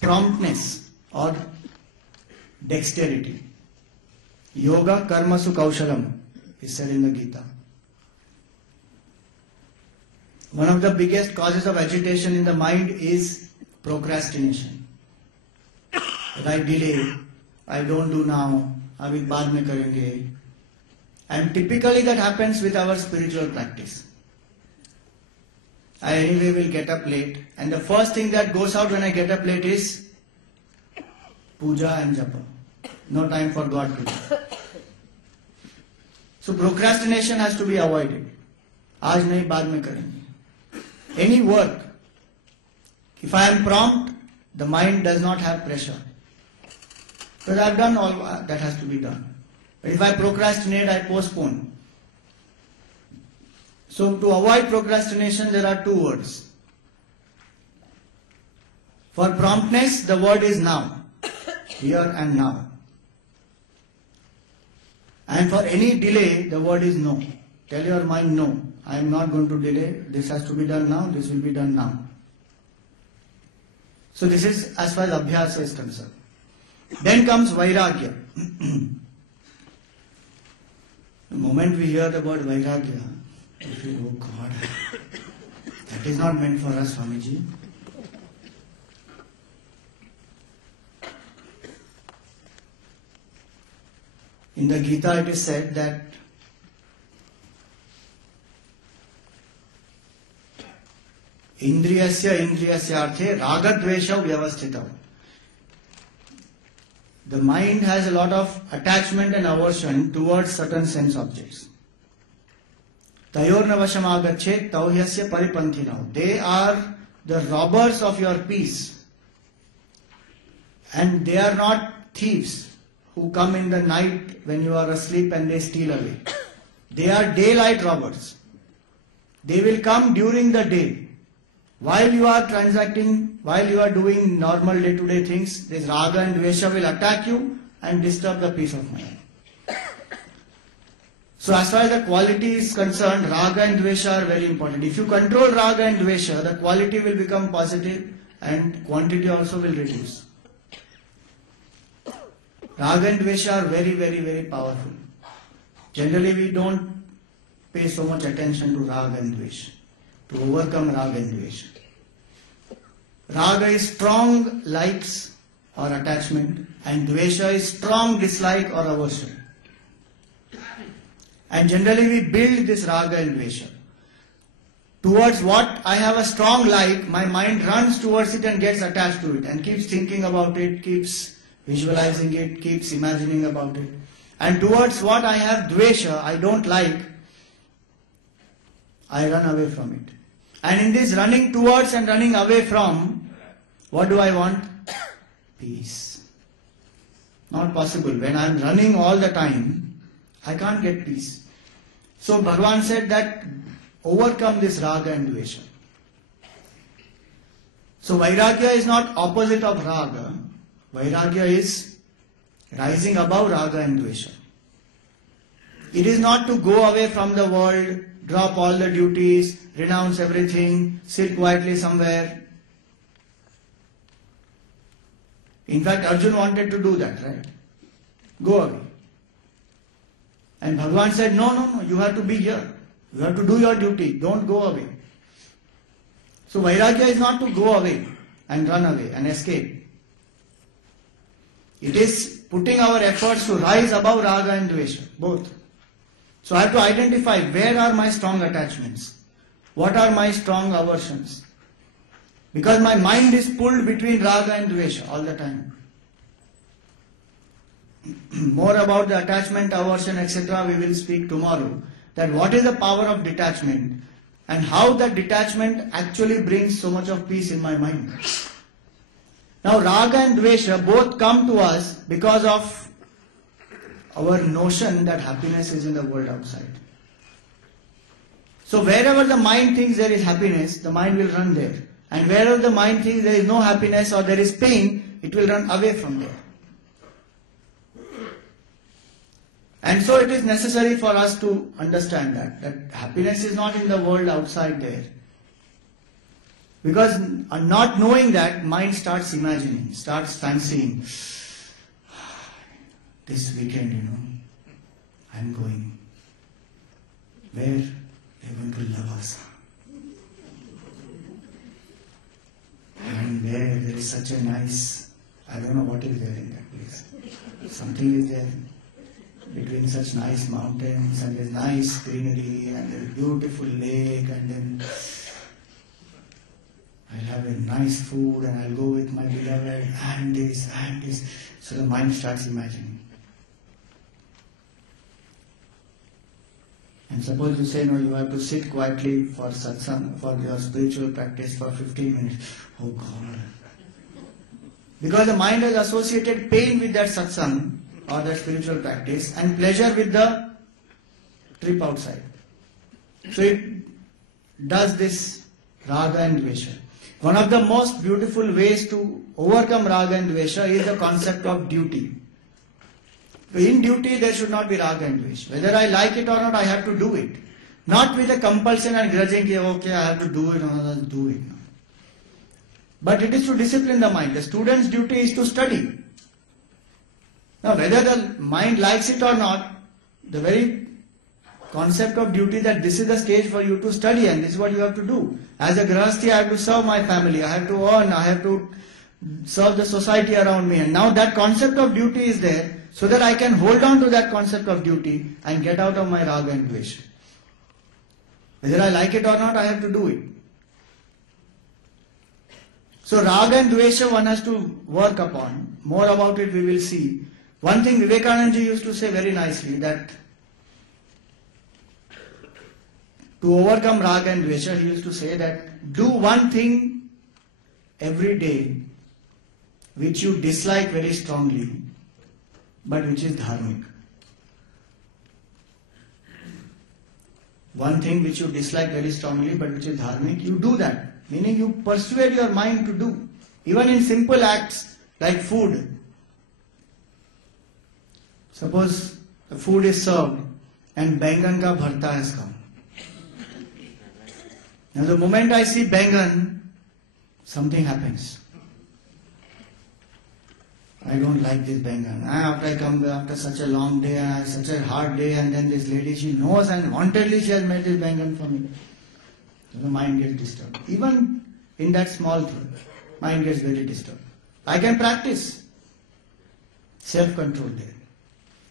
promptness or dexterity. Yoga karmasu kaushalam is said in the Gita. One of the biggest causes of agitation in the mind is procrastination. I delay, I don't do now, abhi baad mein karenge. And typically that happens with our spiritual practice. I anyway will get up late, and the first thing that goes out when I get up late is puja and japa. No time for God puja. So procrastination has to be avoided. Aaj nahi, baad mein karenge. Any work, if I am prompt, the mind does not have pressure. Because I have done all that has to be done. But if I procrastinate, I postpone. So to avoid procrastination, there are two words. For promptness, the word is now. Here and now. And for any delay, the word is no. Tell your mind no. I am not going to delay. This has to be done now. This will be done now. So this is as far as Abhyasa is concerned. Then comes Vairagya. The moment we hear the word Vairagya, we feel, oh God, that is not meant for us, Swamiji. In the Gita it is said that Indriyasya arthe ragadvesha vyavasthita. The mind has a lot of attachment and aversion towards certain sense objects. Tayorna vasham agachet tauhyasya paripanthina. They are the robbers of your peace. And they are not thieves who come in the night when you are asleep and they steal away. They are daylight robbers. They will come during the day. While you are transacting, while you are doing normal day-to-day things, this raga and dvesha will attack you and disturb the peace of mind. So as far as the quality is concerned, raga and dvesha are very important. If you control raga and dvesha, the quality will become positive and quantity also will reduce. Raga and dvesha are very, very, very powerful. Generally we don't pay so much attention to raga and dvesha, to overcome raga and dvesha. Raga is strong likes or attachment and dvesha is strong dislike or aversion. And generally we build this raga and dvesha. Towards what I have a strong like, my mind runs towards it and gets attached to it and keeps thinking about it, keeps visualizing it, keeps imagining about it. And towards what I have dvesha, I don't like, I run away from it. And in this running towards and running away from, what do I want? Peace. Not possible. When I am running all the time, I can't get peace. So Bhagavan said that overcome this raga and dvesha. So Vairagya is not opposite of raga. Vairagya is rising above raga and dvesha. It is not to go away from the world, drop all the duties, renounce everything, sit quietly somewhere. In fact, Arjuna wanted to do that, right? Go away. And Bhagavan said, no, you have to be here. You have to do your duty. Don't go away. So Vairagya is not to go away and run away and escape. It is putting our efforts to rise above raga and dvesha, both. So I have to identify where are my strong attachments, what are my strong aversions. Because my mind is pulled between raga and dvesha all the time. More about the attachment, aversion, etc. we will speak tomorrow. That what is the power of detachment and how that detachment actually brings so much of peace in my mind. Now raga and dvesha both come to us because of our notion that happiness is in the world outside. So wherever the mind thinks there is happiness, the mind will run there. And wherever the mind thinks there is no happiness or there is pain, it will run away from there. And so it is necessary for us to understand that happiness is not in the world outside there. Because not knowing that, mind starts imagining, starts fancying. This weekend, I'm going. Where? They're going to love us. And there is such a nice, I don't know what is there in that place. Something is there. Between such nice mountains and there's nice greenery and there's beautiful lake and then I'll have a nice food and I'll go with my beloved and this and this. So the mind starts imagining. And suppose you say, no, you have to sit quietly for satsang, for your spiritual practice for 15 minutes. Oh God. Because the mind has associated pain with that satsang or the spiritual practice, and pleasure with the trip outside. So it does this raga and dvesha. One of the most beautiful ways to overcome raga and dvesha is the concept of duty. In duty there should not be raga and dvesha. Whether I like it or not, I have to do it. Not with a compulsion and grudging, okay, I have to do it, or do it. But it is to discipline the mind. The student's duty is to study. Now, whether the mind likes it or not, the very concept of duty, that this is the stage for you to study and this is what you have to do. As a grahasthi, I have to serve my family, I have to earn, I have to serve the society around me. And now that concept of duty is there, so that I can hold on to that concept of duty and get out of my raga and dvesha. Whether I like it or not, I have to do it. So raga and dvesha one has to work upon. More about it we will see. One thing Vivekananda ji used to say very nicely, that to overcome raga and dvesha, he used to say that do one thing every day which you dislike very strongly, but which is dharmic. One thing which you dislike very strongly, but which is dharmic, you do that. Meaning you persuade your mind to do. Even in simple acts like food. Suppose the food is served and Bengan ka bharta has come. Now the moment I see Bengan, something happens. I don't like this Bengan. After I come after such a long day, such a hard day, and then this lady, she knows and wantedly she has made this Bengan for me. So the mind gets disturbed. Even in that small thing, mind gets very disturbed. I can practice self-control there.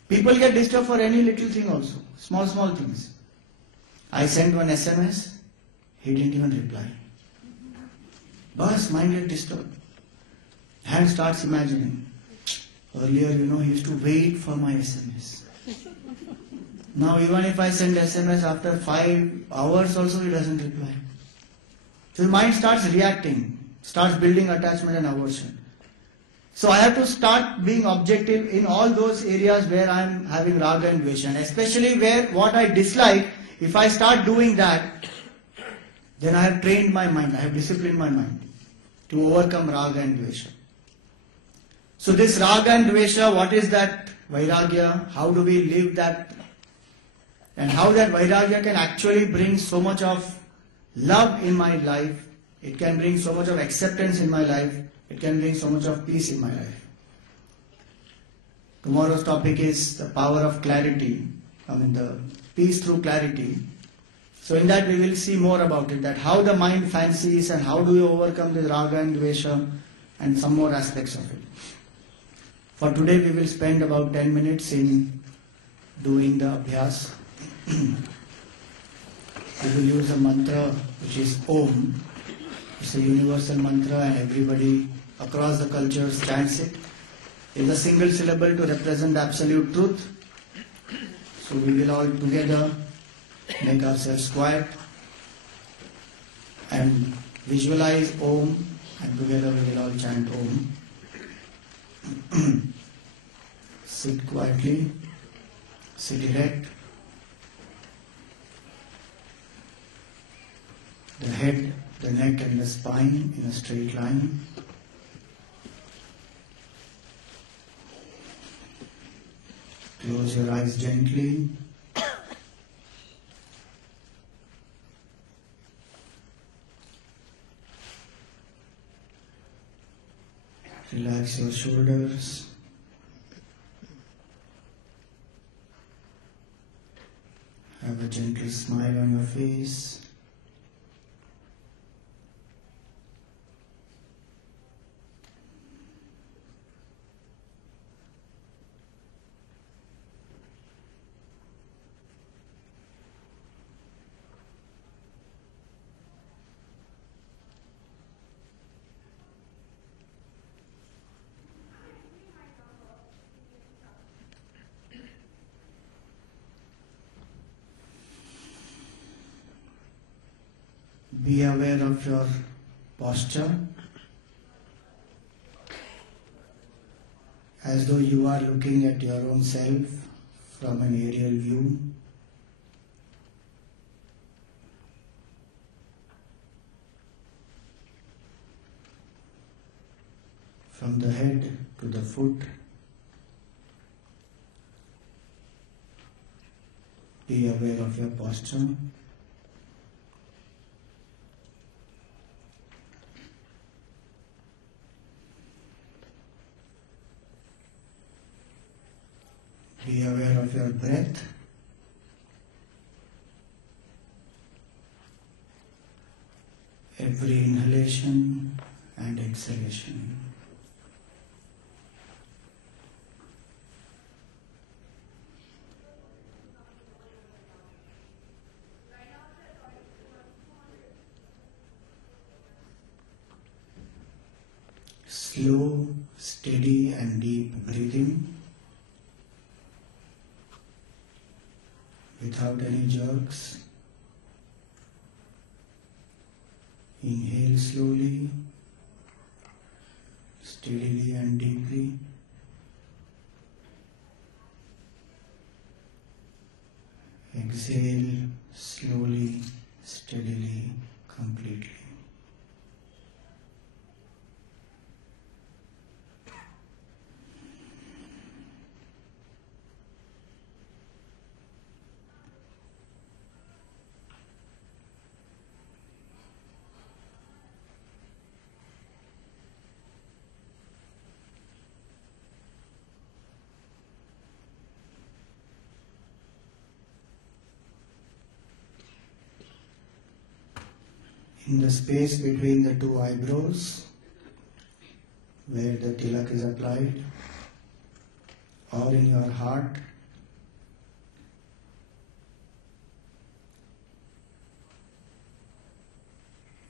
People get disturbed for any little thing also. Small things. I sent one SMS, he didn't even reply. Bas, mind gets disturbed. Hand starts imagining. Earlier, he used to wait for my SMS. Now even if I send SMS after 5 hours also, he doesn't reply. So the mind starts reacting, starts building attachment and aversion. So I have to start being objective in all those areas where I am having raga and dvesha. And especially where what I dislike, if I start doing that, then I have trained my mind, I have disciplined my mind to overcome raga and dvesha. So this raga and dvesha, what is that vairagya? How do we live that? And how that vairagya can actually bring so much of love in my life. It can bring so much of acceptance in my life. It can bring so much of peace in my life. Tomorrow's topic is the power of clarity. The peace through clarity. So in that we will see more about it. That how the mind fancies and how do you overcome this raga and dvesha and some more aspects of it. For today we will spend about 10 minutes in doing the abhyas. We will use a mantra which is Om. It's a universal mantra and everybody across the cultures chants it. It's a single syllable to represent the absolute truth. So we will all together make ourselves quiet and visualize Om, and together we will all chant Om. Sit quietly, sit erect. The head, the neck and the spine in a straight line. Close your eyes gently. Relax your shoulders. Have a gentle smile on your face. Be aware of your posture as though you are looking at your own self from an aerial view. From the head to the foot, be aware of your posture. Be aware of your breath. Every inhalation and exhalation. Slow, steady and deep breathing without any jerks. Inhale slowly, steadily and deeply. Exhale slowly, steadily, completely. In the space between the two eyebrows, where the tilak is applied, or in your heart,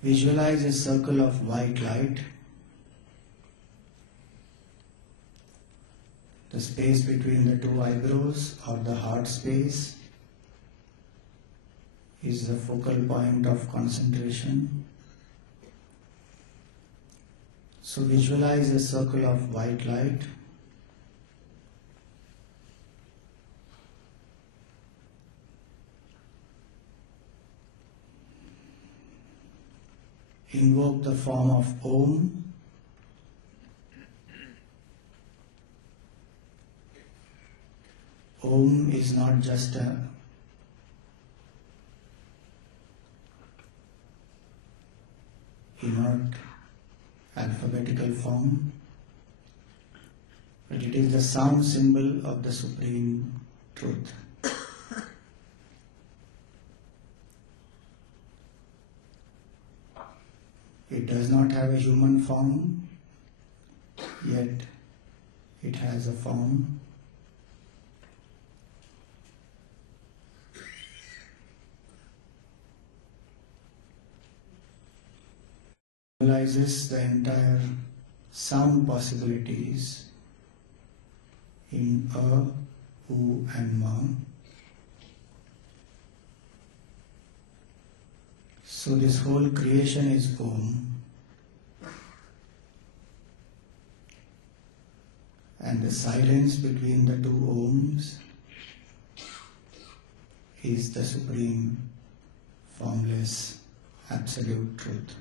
visualize a circle of white light. The space between the two eyebrows or the heart space is the focal point of concentration. So visualize a circle of white light. Invoke the form of Om. Om is not just a inert alphabetical form, but it is the sound symbol of the Supreme Truth. It does not have a human form, yet it has a form. Realizes the entire sound possibilities in A, U and Ma. So this whole creation is Om, and the silence between the two Oms is the supreme, formless, absolute truth.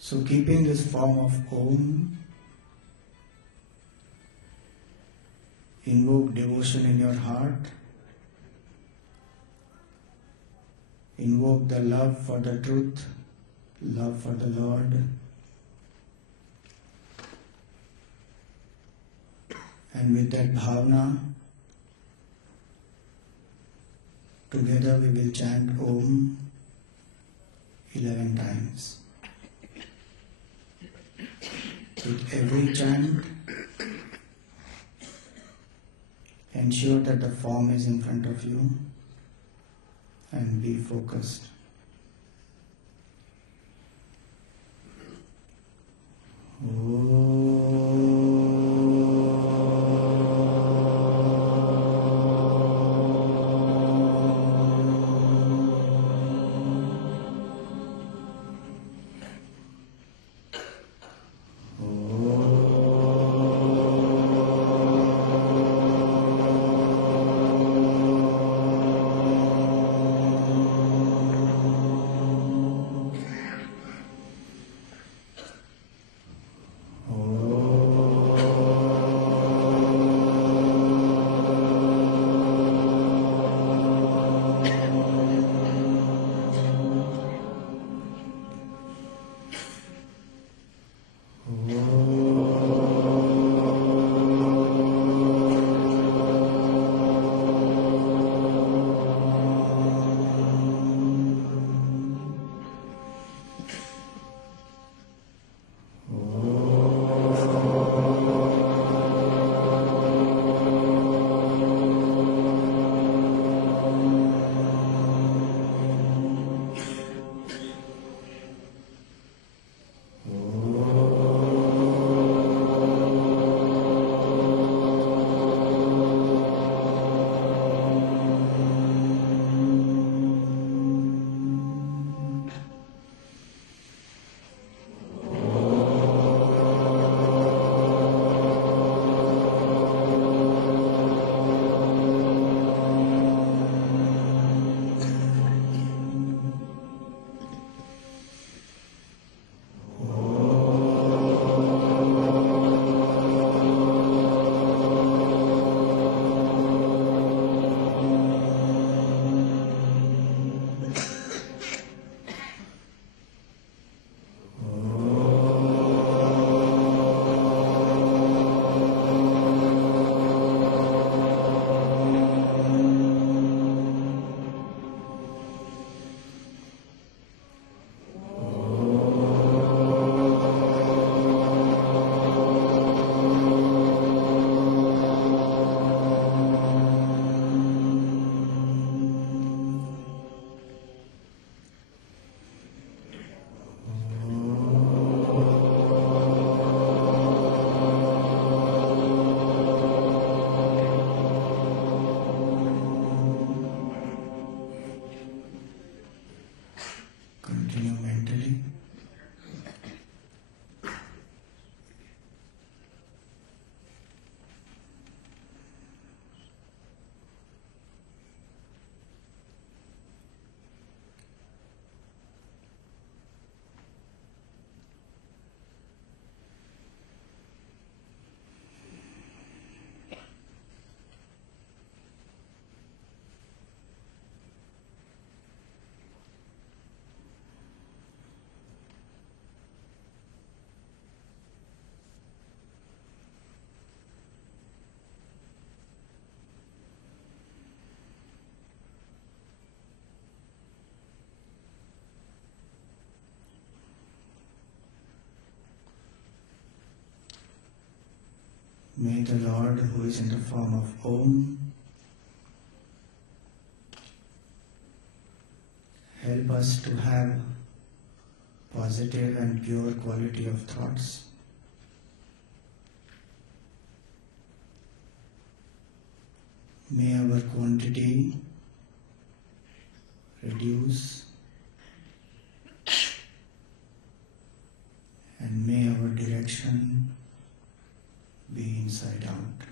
So keeping this form of Om, invoke devotion in your heart, invoke the love for the truth, love for the Lord, and with that bhavana, together we will chant Om 11 times. With every chant, ensure that the form is in front of you and be focused. May the Lord, who is in the form of Om, help us to have positive and pure quality of thoughts. May our quantity reduce and may our direction be inside out.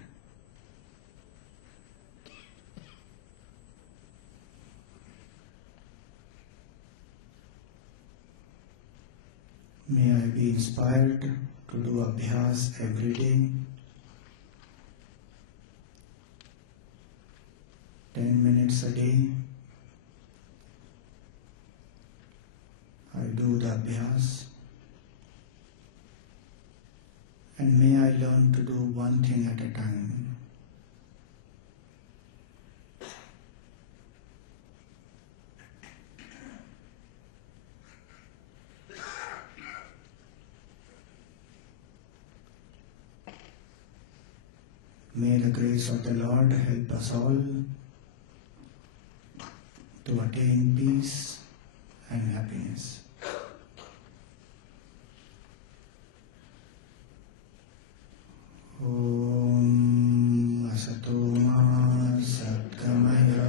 May I be inspired to do abhyas every day, 10 minutes a day. I do the abhyas, and may I learn to do one thing at a time. May the grace of the Lord help us all to attain peace and happiness. Om Asato Ma Satgamaya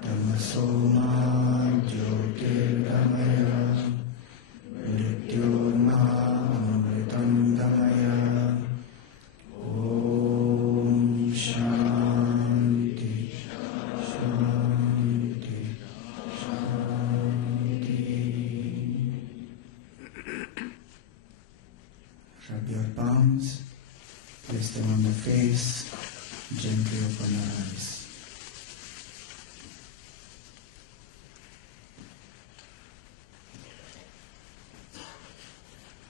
Tamaso Ma Jyotirgamaya Mrityurma Amritam Gamaya. Om Shanti Shanti Shanti. Rub your palms, place them on the face, gently open your eyes.